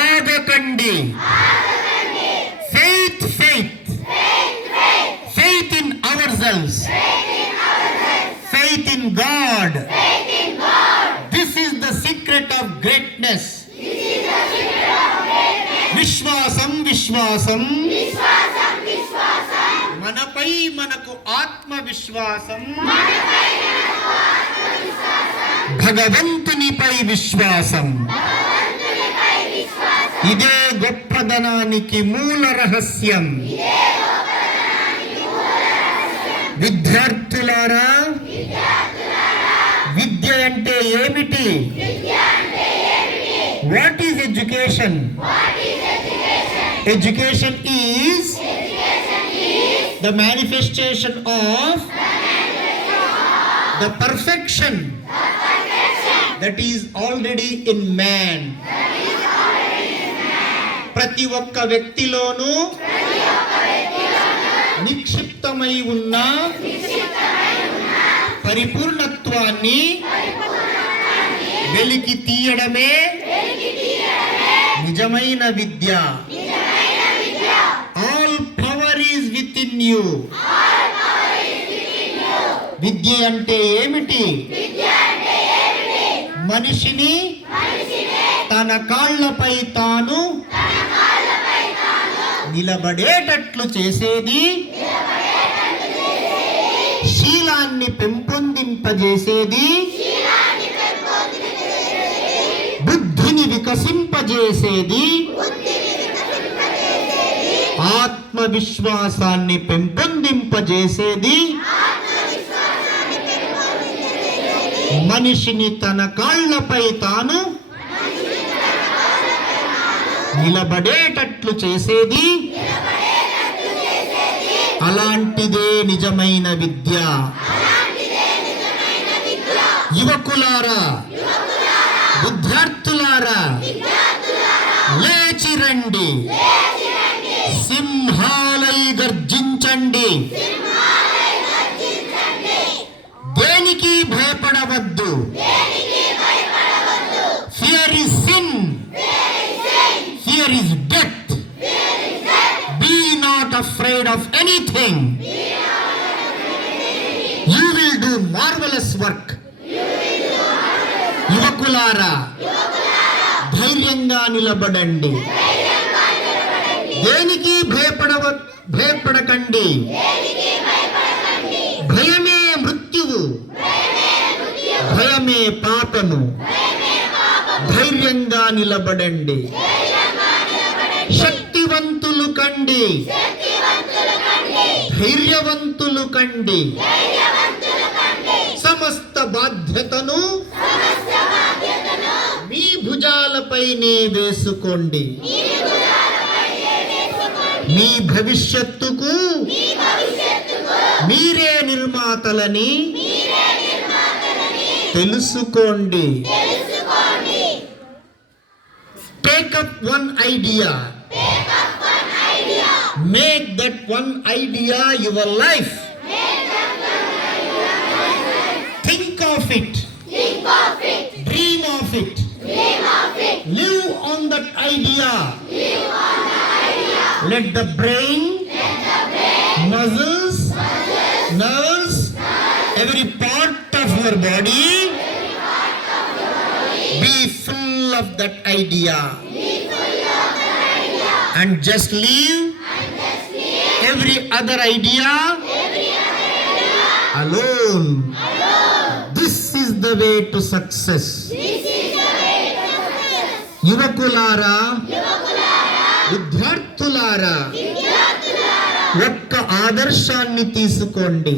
ఆగకండి. Faith, faith, faith in ourselves, faith in God. This is the secret of greatness. విశ్వాసం, విశ్వాసం, మనపై మనకు ఆత్మవిశ్వాసం, భగవంతునిపై విశ్వాసం. ఇదే గొప్పదనానికి మూల రహస్యం. విద్యార్థులారా, విద్య అంటే ఏమిటి? What is education? Education is the manifestation of the perfection that is already in man. ప్రతి ఒక్క వ్యక్తిలోనూ నిక్షిప్తమై ఉన్న పరిపూర్ణత్వాన్ని వెలికి తీయడమే నిజమైన విద్య. All power is with in you. విద్య అంటే ఏమిటి? మనిషిని తన కాళ్ళపై తాను నిలబడేటట్లు చేసేది, శీలాన్ని పెంపొందింపజేసేది, బుద్ధిని వికసింపజేసేది, ఆత్మవిశ్వాసాన్ని పెంపొందింపజేసేది, మనిషిని తన కాళ్ళపై తాను నిలబడేటట్లు చేసేది. అలాంటిదే నిజమైన విద్య. యువకులారా, విద్యార్థులారా, లేచి రండి, సింహాలై గర్జించండి. దేనికి భయపడవద్దు. Fear is sin, fear is death. Be not afraid of anything. You will do marvellous work. యువకులారా, ధైర్యంగా నిలబడండి. దేనికి భయపడకండి. భయమే మృత్యువు, భయమే పాపము. ధైర్యంగా నిలబడండి. శక్తివంతులు కండి, ధైర్యవంతులు కండి, సమస్త బాధ్యతను మీ భుజాలపైనే వేసుకోండి. మీ భవిష్యత్తుకు మీరే నిర్మాతలని తెలుసుకోండి. Take up one idea. Make that one idea your life. Think of it. Dream of it. Live on that idea. Let the brain, muscles, nerves, every part of your body be full of that idea. And just leave every other idea alone. This is the way to success. యువకులారా, విద్యార్థులారా, ఒక్క ఆదర్శాన్ని తీసుకోండి,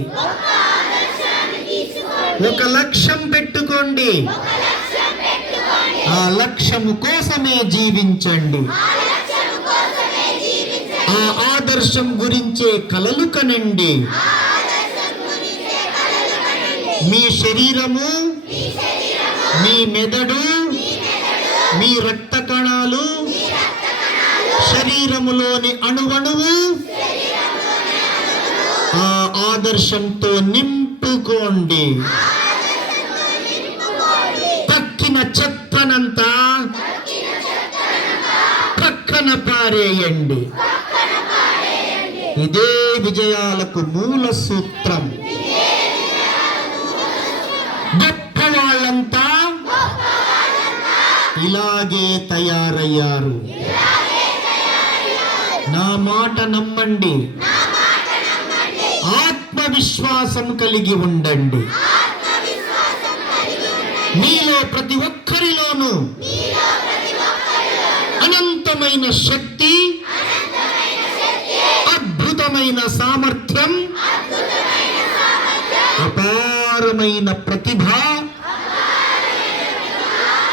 ఒక లక్ష్యం పెట్టుకోండి, ఆ లక్ష్యము కోసమే జీవించండి, ఆ ఆదర్శం గురించే కలలు కనండి. మీ శరీరము, మీ మెదడు, మీ రక్త కణాలు, శరీరములోని అణువణువు ఆ ఆదర్శంతో నింపుకోండి. తక్కిన చెత్తనంతా పక్కన పారేయండి. ఇదే విజయాలకు మూల సూత్రం. గొప్ప వాళ్ళంతా ఇలాగే తయారయ్యారు. నా మాట నమ్మండి, ఆత్మవిశ్వాసం కలిగి ఉండండి. మీలో ప్రతి ఒక్కరిలోనూ అనంతమైన శక్తి, అద్భుతమైన సామర్థ్యం, అపారమైన ప్రతిభ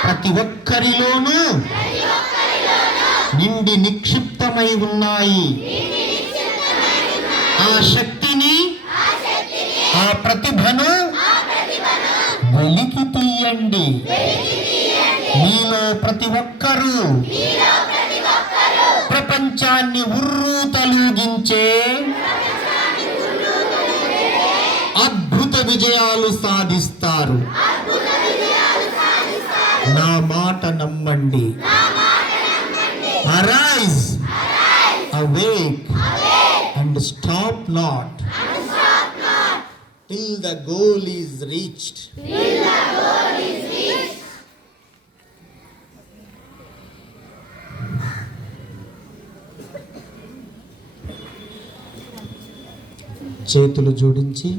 ప్రతి ఒక్కరిలోనూ నిండి నిక్షిప్తమై ఉన్నాయి. ఆ శక్తిని, ఆ ప్రతిభను వెలికి తీయండి. మీలో ప్రతి ఒక్కరూ ప్రపంచాన్ని ఉర్రూతలూగించే అద్భుత విజయాలు సాధిస్తారు. నా మాట నమ్మండి. Arise, awake, and stop not till the goal is reached. చేతులు జోడించి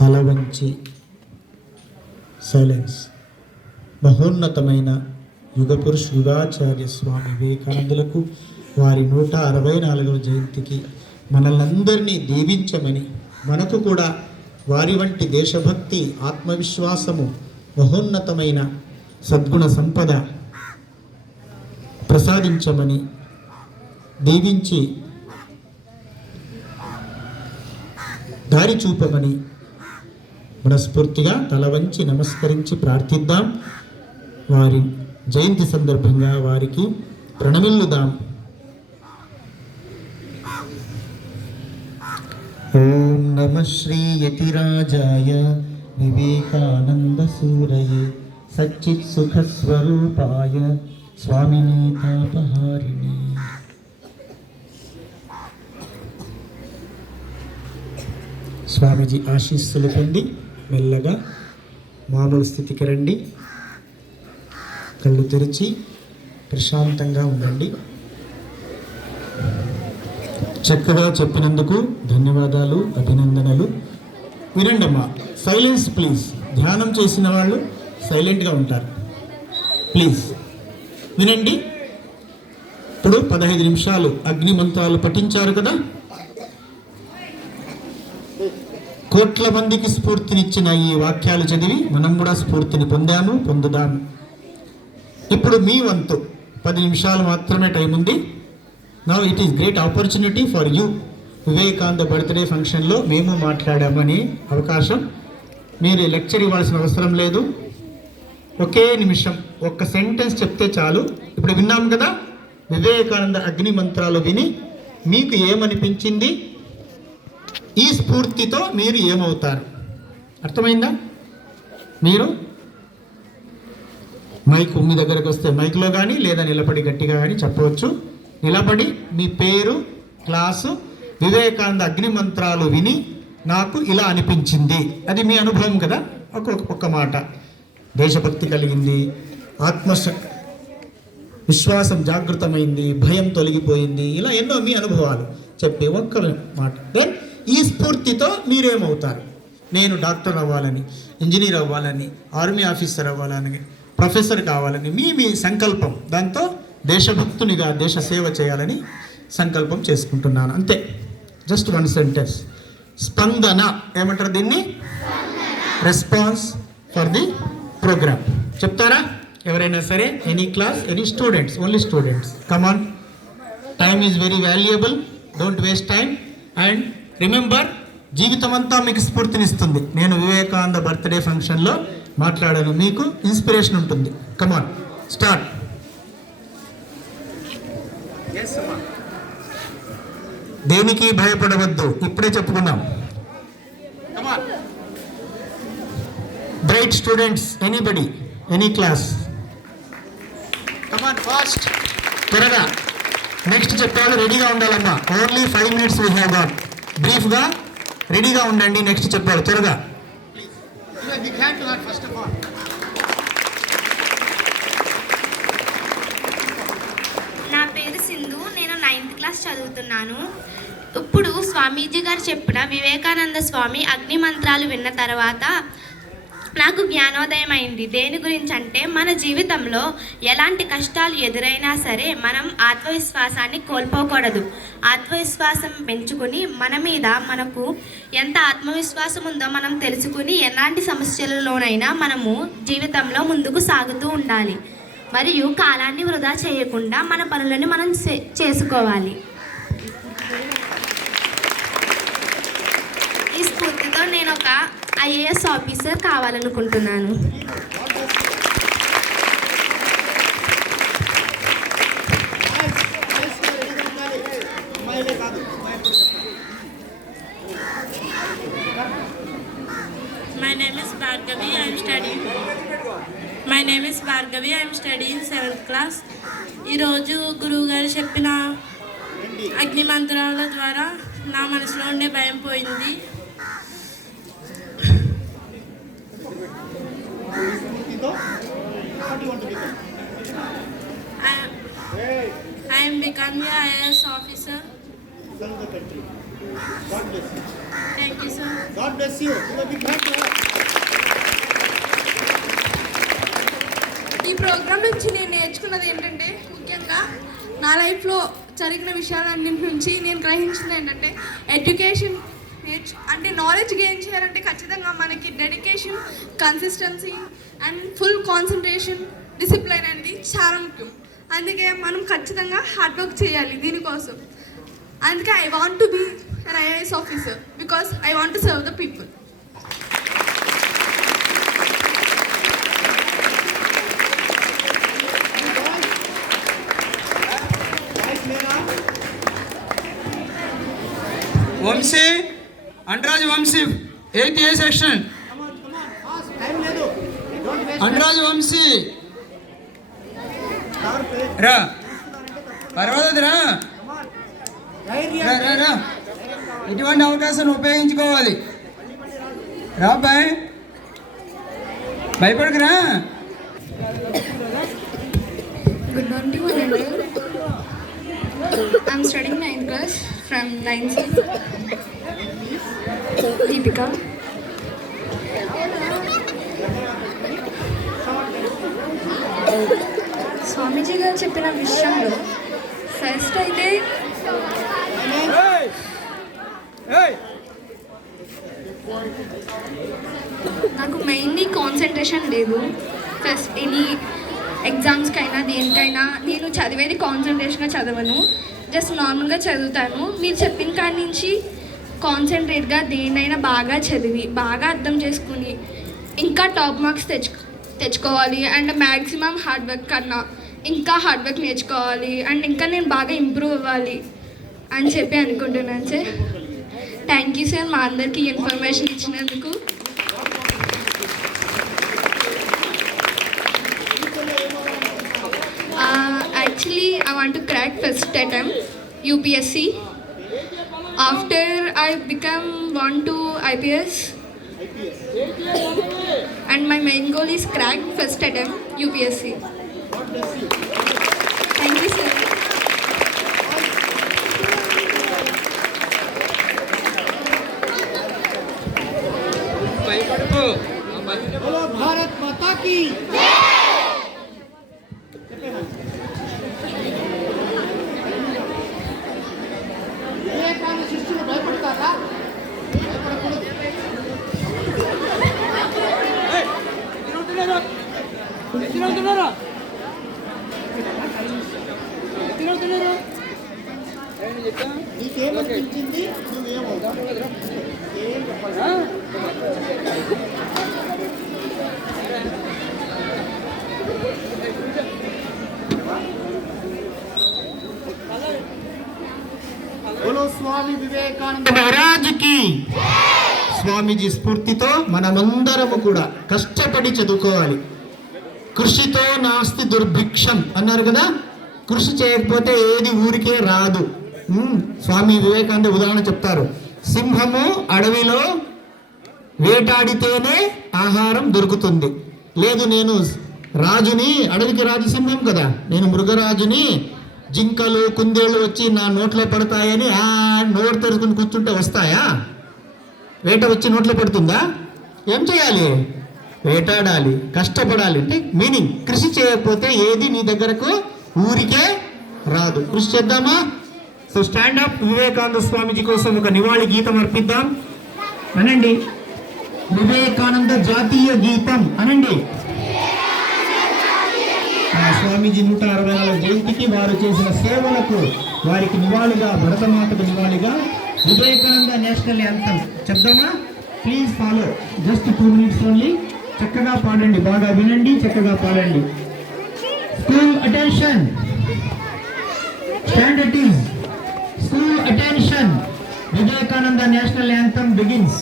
తల వంచి సైలెన్స్. మహోన్నతమైన యుగపురుష్ యుగాచార్య స్వామి వివేకానందులకు వారి 164వ జయంతికి మనల్నందరినీ దీవించమని, మనకు కూడా వారి వంటి దేశభక్తి, ఆత్మవిశ్వాసము, మహోన్నతమైన సద్గుణ సంపద ప్రసాదించమని దీవించి దారి చూపమని మనస్ఫూర్తిగా తల వంచి నమస్కరించి ప్రార్థిద్దాం. వారి జయంతి సందర్భంగా వారికి ప్రణమిల్లుదాం. ఓం నమః శ్రీ యతిరాజాయ వివేకానంద సూరయే సచ్చిత్ సుఖ స్వరూపాయ స్వామినే తాపహారిణి. స్వామీజీ ఆశీస్సులు పొంది మెల్లగా మామూలు స్థితికి రండి. కళ్ళు తెరిచి ప్రశాంతంగా ఉండండి. చక్కగా చెప్పినందుకు ధన్యవాదాలు, అభినందనలు. వినండి అమ్మా, సైలెన్స్ ప్లీజ్. ధ్యానం చేసిన వాళ్ళు సైలెంట్గా ఉంటారు ప్లీజ్. వినండి. ఇప్పుడు 15 నిమిషాలు అగ్ని మంత్రాలు పఠించారు కదా. కోట్ల మందికి స్ఫూర్తినిచ్చిన ఈ వాక్యాలు చదివి మనం కూడా స్ఫూర్తిని పొందాము, పొందుదాము. ఇప్పుడు మీ వంతు 10 నిమిషాలు మాత్రమే టైం ఉంది. Now it is great opportunity for you. Vivekananda birthday ఫంక్షన్లో మేము మాట్లాడామని అవకాశం. మీరు లెక్చర్ ఇవ్వాల్సిన అవసరం లేదు. ఒకే నిమిషం ఒక్క సెంటెన్స్ చెప్తే చాలు. ఇప్పుడు విన్నాము కదా, వివేకానంద అగ్ని మంత్రాలు విని మీకు ఏమనిపించింది, ఈ స్ఫూర్తితో మీరు ఏమవుతారు, అర్థమైందా? మీరు మైక్ మీ దగ్గరకు వస్తే మైక్లో కానీ లేదా నిలబడి గట్టిగా కానీ చెప్పవచ్చు. నిలబడి మీ పేరు, క్లాసు, వివేకానంద అగ్ని మంత్రాలు విని నాకు ఇలా అనిపించింది, అది మీ అనుభవం కదా. ఒక్క మాట, దేశభక్తి కలిగింది, విశ్వాసం జాగృతమైంది, భయం తొలగిపోయింది, ఇలా ఎన్నో మీ అనుభవాలు చెప్పే ఒక్క మాట. దెన్ ఈ స్ఫూర్తితో మీరేమవుతారు? నేను డాక్టర్ అవ్వాలని, ఇంజనీర్ అవ్వాలని, ఆర్మీ ఆఫీసర్ అవ్వాలని, ప్రొఫెసర్ కావాలని మీ సంకల్పం. దాంతో దేశభక్తునిగా దేశ సేవ చేయాలని సంకల్పం చేసుకుంటున్నాను. అంతే, జస్ట్ 1 సెంటెన్స్. స్పందన ఏమంటారు దీన్ని? Response for the program. చెప్తారా ఎవరైనా సరే? Any class, any students, only students. Come on, time is very valuable, don't waste time. And remember, జీవితం అంతా మీకు స్ఫూర్తినిస్తుంది. నేను వివేకానంద బర్త్డే ఫంక్షన్లో మాట్లాడాను, మీకు ఇన్స్పిరేషన్ ఉంటుంది. Come on, start. దేనికి భయపడవద్దు, ఇప్పుడే చెప్పుకున్నాం. Bright students, anybody, any class, come on fast, త్వరగా. నెక్స్ట్ చెప్పాలి, రెడీగా ఉండాలమ్మా. Only 5 minutes we have got. బ్రీఫ్గా రెడీగా ఉండండి. నెక్స్ట్ చెప్పాలి, త్వరగా. నా పేరు సింధు, నేను 9th క్లాస్ చదువుతున్నాను. ఇప్పుడు స్వామీజీ గారు చెప్పిన వివేకానంద స్వామి అగ్ని మంత్రాలు విన్న తర్వాత నాకు జ్ఞానోదయం అయింది. దేని గురించి అంటే, మన జీవితంలో ఎలాంటి కష్టాలు ఎదురైనా సరే మనం ఆత్మవిశ్వాసాన్ని కోల్పోకూడదు. ఆత్మవిశ్వాసం పెంచుకుని మన మీద మనకు ఎంత ఆత్మవిశ్వాసం ఉందో మనం తెలుసుకుని ఎలాంటి సమస్యలలోనైనా మనము జీవితంలో ముందుకు సాగుతూ ఉండాలి. మరియు కాలాన్ని వృధా చేయకుండా మన పనులను మనం చేసుకోవాలి. ఈ స్ఫూర్తితో నేను ఒక IAS ఆఫీసర్ కావాలనుకుంటున్నాను. My name is Bhargavi. I am studying 7th class. ఈరోజు గురువు గారు చెప్పిన అగ్ని మంత్రాల ద్వారా నా మనసులో ఉండే భయం పోయింది. I am becoming an IAS officer. Thank you, sir. God bless you. ఈ ప్రోగ్రామ్ నుంచి నేను నేర్చుకున్నది ఏంటంటే, ముఖ్యంగా నా లైఫ్లో జరిగిన విషయాలన్నింటి నుంచి నేను గ్రహించింది ఏంటంటే, ఎడ్యుకేషన్ అంటే నాలెడ్జ్ గెయిన్ చేయాలంటే ఖచ్చితంగా మనకి dedication, consistency and full concentration, discipline అనేది చాలా ముఖ్యం. అందుకే మనం ఖచ్చితంగా హార్డ్ వర్క్ చేయాలి దీనికోసం. అందుకే I want to be an IAS officer because I want to serve the people. Vamsi, Antaraju Vamsi, 8th A section. Antaraju Vamsi రా, పర్వాలేదు రా, రా. ఇటువంటి అవకాశాన్ని ఉపయోగించుకోవాలి. రా బాయ్, భయపడకురా. Good morning to everyone. I'm studying 9th class from 9th C. Deepika. స్వామీజీ గారు చెప్పిన విషయంలో ఫస్ట్ అయితే నాకు మెయిన్లీ కాన్సన్ట్రేషన్ లేదు. ఫస్ట్ ఎనీ ఎగ్జామ్స్కైనా దేనికైనా నేను చదివేది కాన్సన్ట్రేషన్గా చదవను, జస్ట్ నార్మల్గా చదువుతాను. మీరు చెప్పిన కాడి నుంచి కాన్సన్ట్రేట్గా దేనైనా బాగా చదివి బాగా అర్థం చేసుకుని ఇంకా టాప్ మార్క్స్ తెచ్చుకోవాలి. అండ్ మ్యాక్సిమం హార్డ్ వర్క్ కన్నా ఇంకా హార్డ్ వర్క్ నేర్చుకోవాలి. అండ్ ఇంకా నేను బాగా ఇంప్రూవ్ అవ్వాలి అని చెప్పి అనుకుంటున్నాను సార్. థ్యాంక్ యూ సార్ మా అందరికీ ఇన్ఫర్మేషన్ ఇచ్చినందుకు. Actually, I want to crack first attempt UPSC. After I want to IPS. And my main goal is crack first attempt UPSC. Thank you, sir. Bharat Mata కీ శిష్యులు భయపడతారా? నీకేమనిపించింది? నువ్వేమో ఏం చెప్పాలి? స్వామి వివేకానంద మహారాజ్కి స్వామీజీ స్ఫూర్తితో మనమందరము కూడా కష్టపడి చదువుకోవాలి. కృషితో నాస్తి దుర్భిక్షం అన్నారు కదా. కృషి చేయకపోతే ఏది ఊరికే రాదు. స్వామి వివేకానంద ఉదాహరణ చెప్తారు. సింహము అడవిలో వేటాడితేనే ఆహారం దొరుకుతుంది. లేదు నేను రాజుని, అడవికి రాజు సింహం కదా, నేను మృగరాజుని, జింకలు కుందేళ్ళు వచ్చి నా నోట్లో పడతాయని నోరు తెరుచుకుని కూర్చుంటే వస్తాయా? వేట వచ్చి నోట్లో పడుతుందా? ఏం చేయాలి? వేటాడాలి, కష్టపడాలి. అంటే మీనింగ్ కృషి చేయకపోతే ఏది నీ దగ్గరకు ఊరికే రాదు. కృషి చేద్దామా? So stand up. Vivekananda Swamiji కోసం ఒక నివాళి గీతం అర్పిద్దాం. అనండి, వివేకానంద జాతీయ గీతం అనండి. స్వామీజీ 164వ జయంతికి వారు చేసిన సేవలకు వారికి నివాళిగా, భరతమాతకు నివాళిగా వివేకానంద నేషనల్ యాంథమ్ చెప్దామా? Please follow. Just 2 minutes only. చక్కగా పాడండి, బాగా వినండి, చక్కగా పాడండి. School attention, stand at ease. School attention. Vivekananda national anthem begins.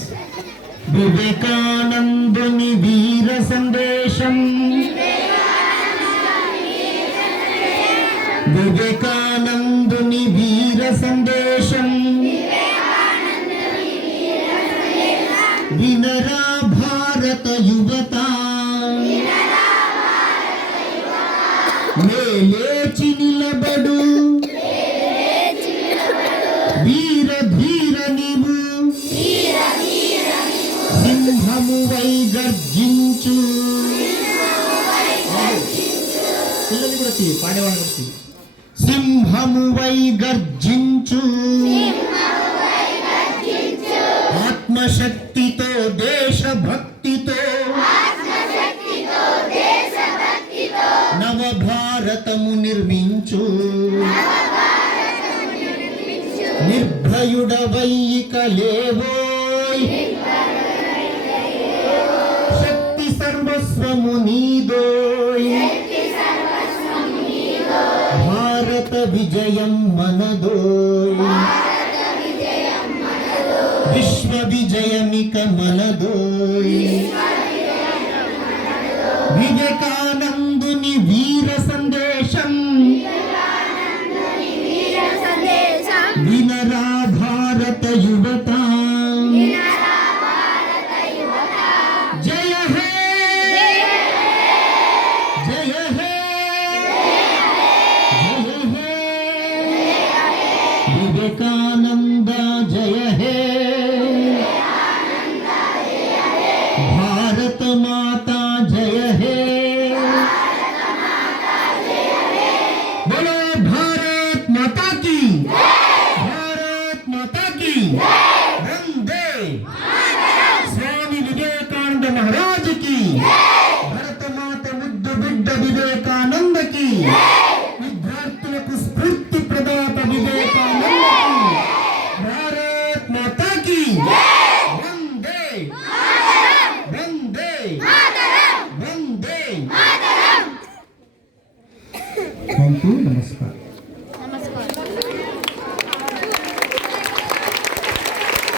వివేకానందుని వీర సందేశం, వివేకానందుని వీర సందేశం, వినరా భారత యువత, లేచి నిలబడు వీర ధీర నీవు, సింహము వై గర్జించు. పిల్లలు కూడా పాడేవాళ్ళు వచ్చి సింహము వై గర్జించు, ఆత్మశక్తితో దేశభక్తితో, నవభారతము నిర్మించు. నిర్భయుడవై ఇక లేవోయ్, శక్తి సర్వస్వము నీదోయ్, భారత విజయం మనదోయ్, విశ్వ విజయమిక మనదోయ్. వివేకానందుని వీర సందేశం, వినరా భారత యువత. జయ హే, జయ హే, జయ హే, వివేకానంద జయ హే, భారత మాతా జయ హే. बोलो भारत माता की, भारत माता की, वंदे स्वामी विवेकानंद महाराज భారత్ మాతా కీ వందే వందే వందే థ్యాంక్ యూ.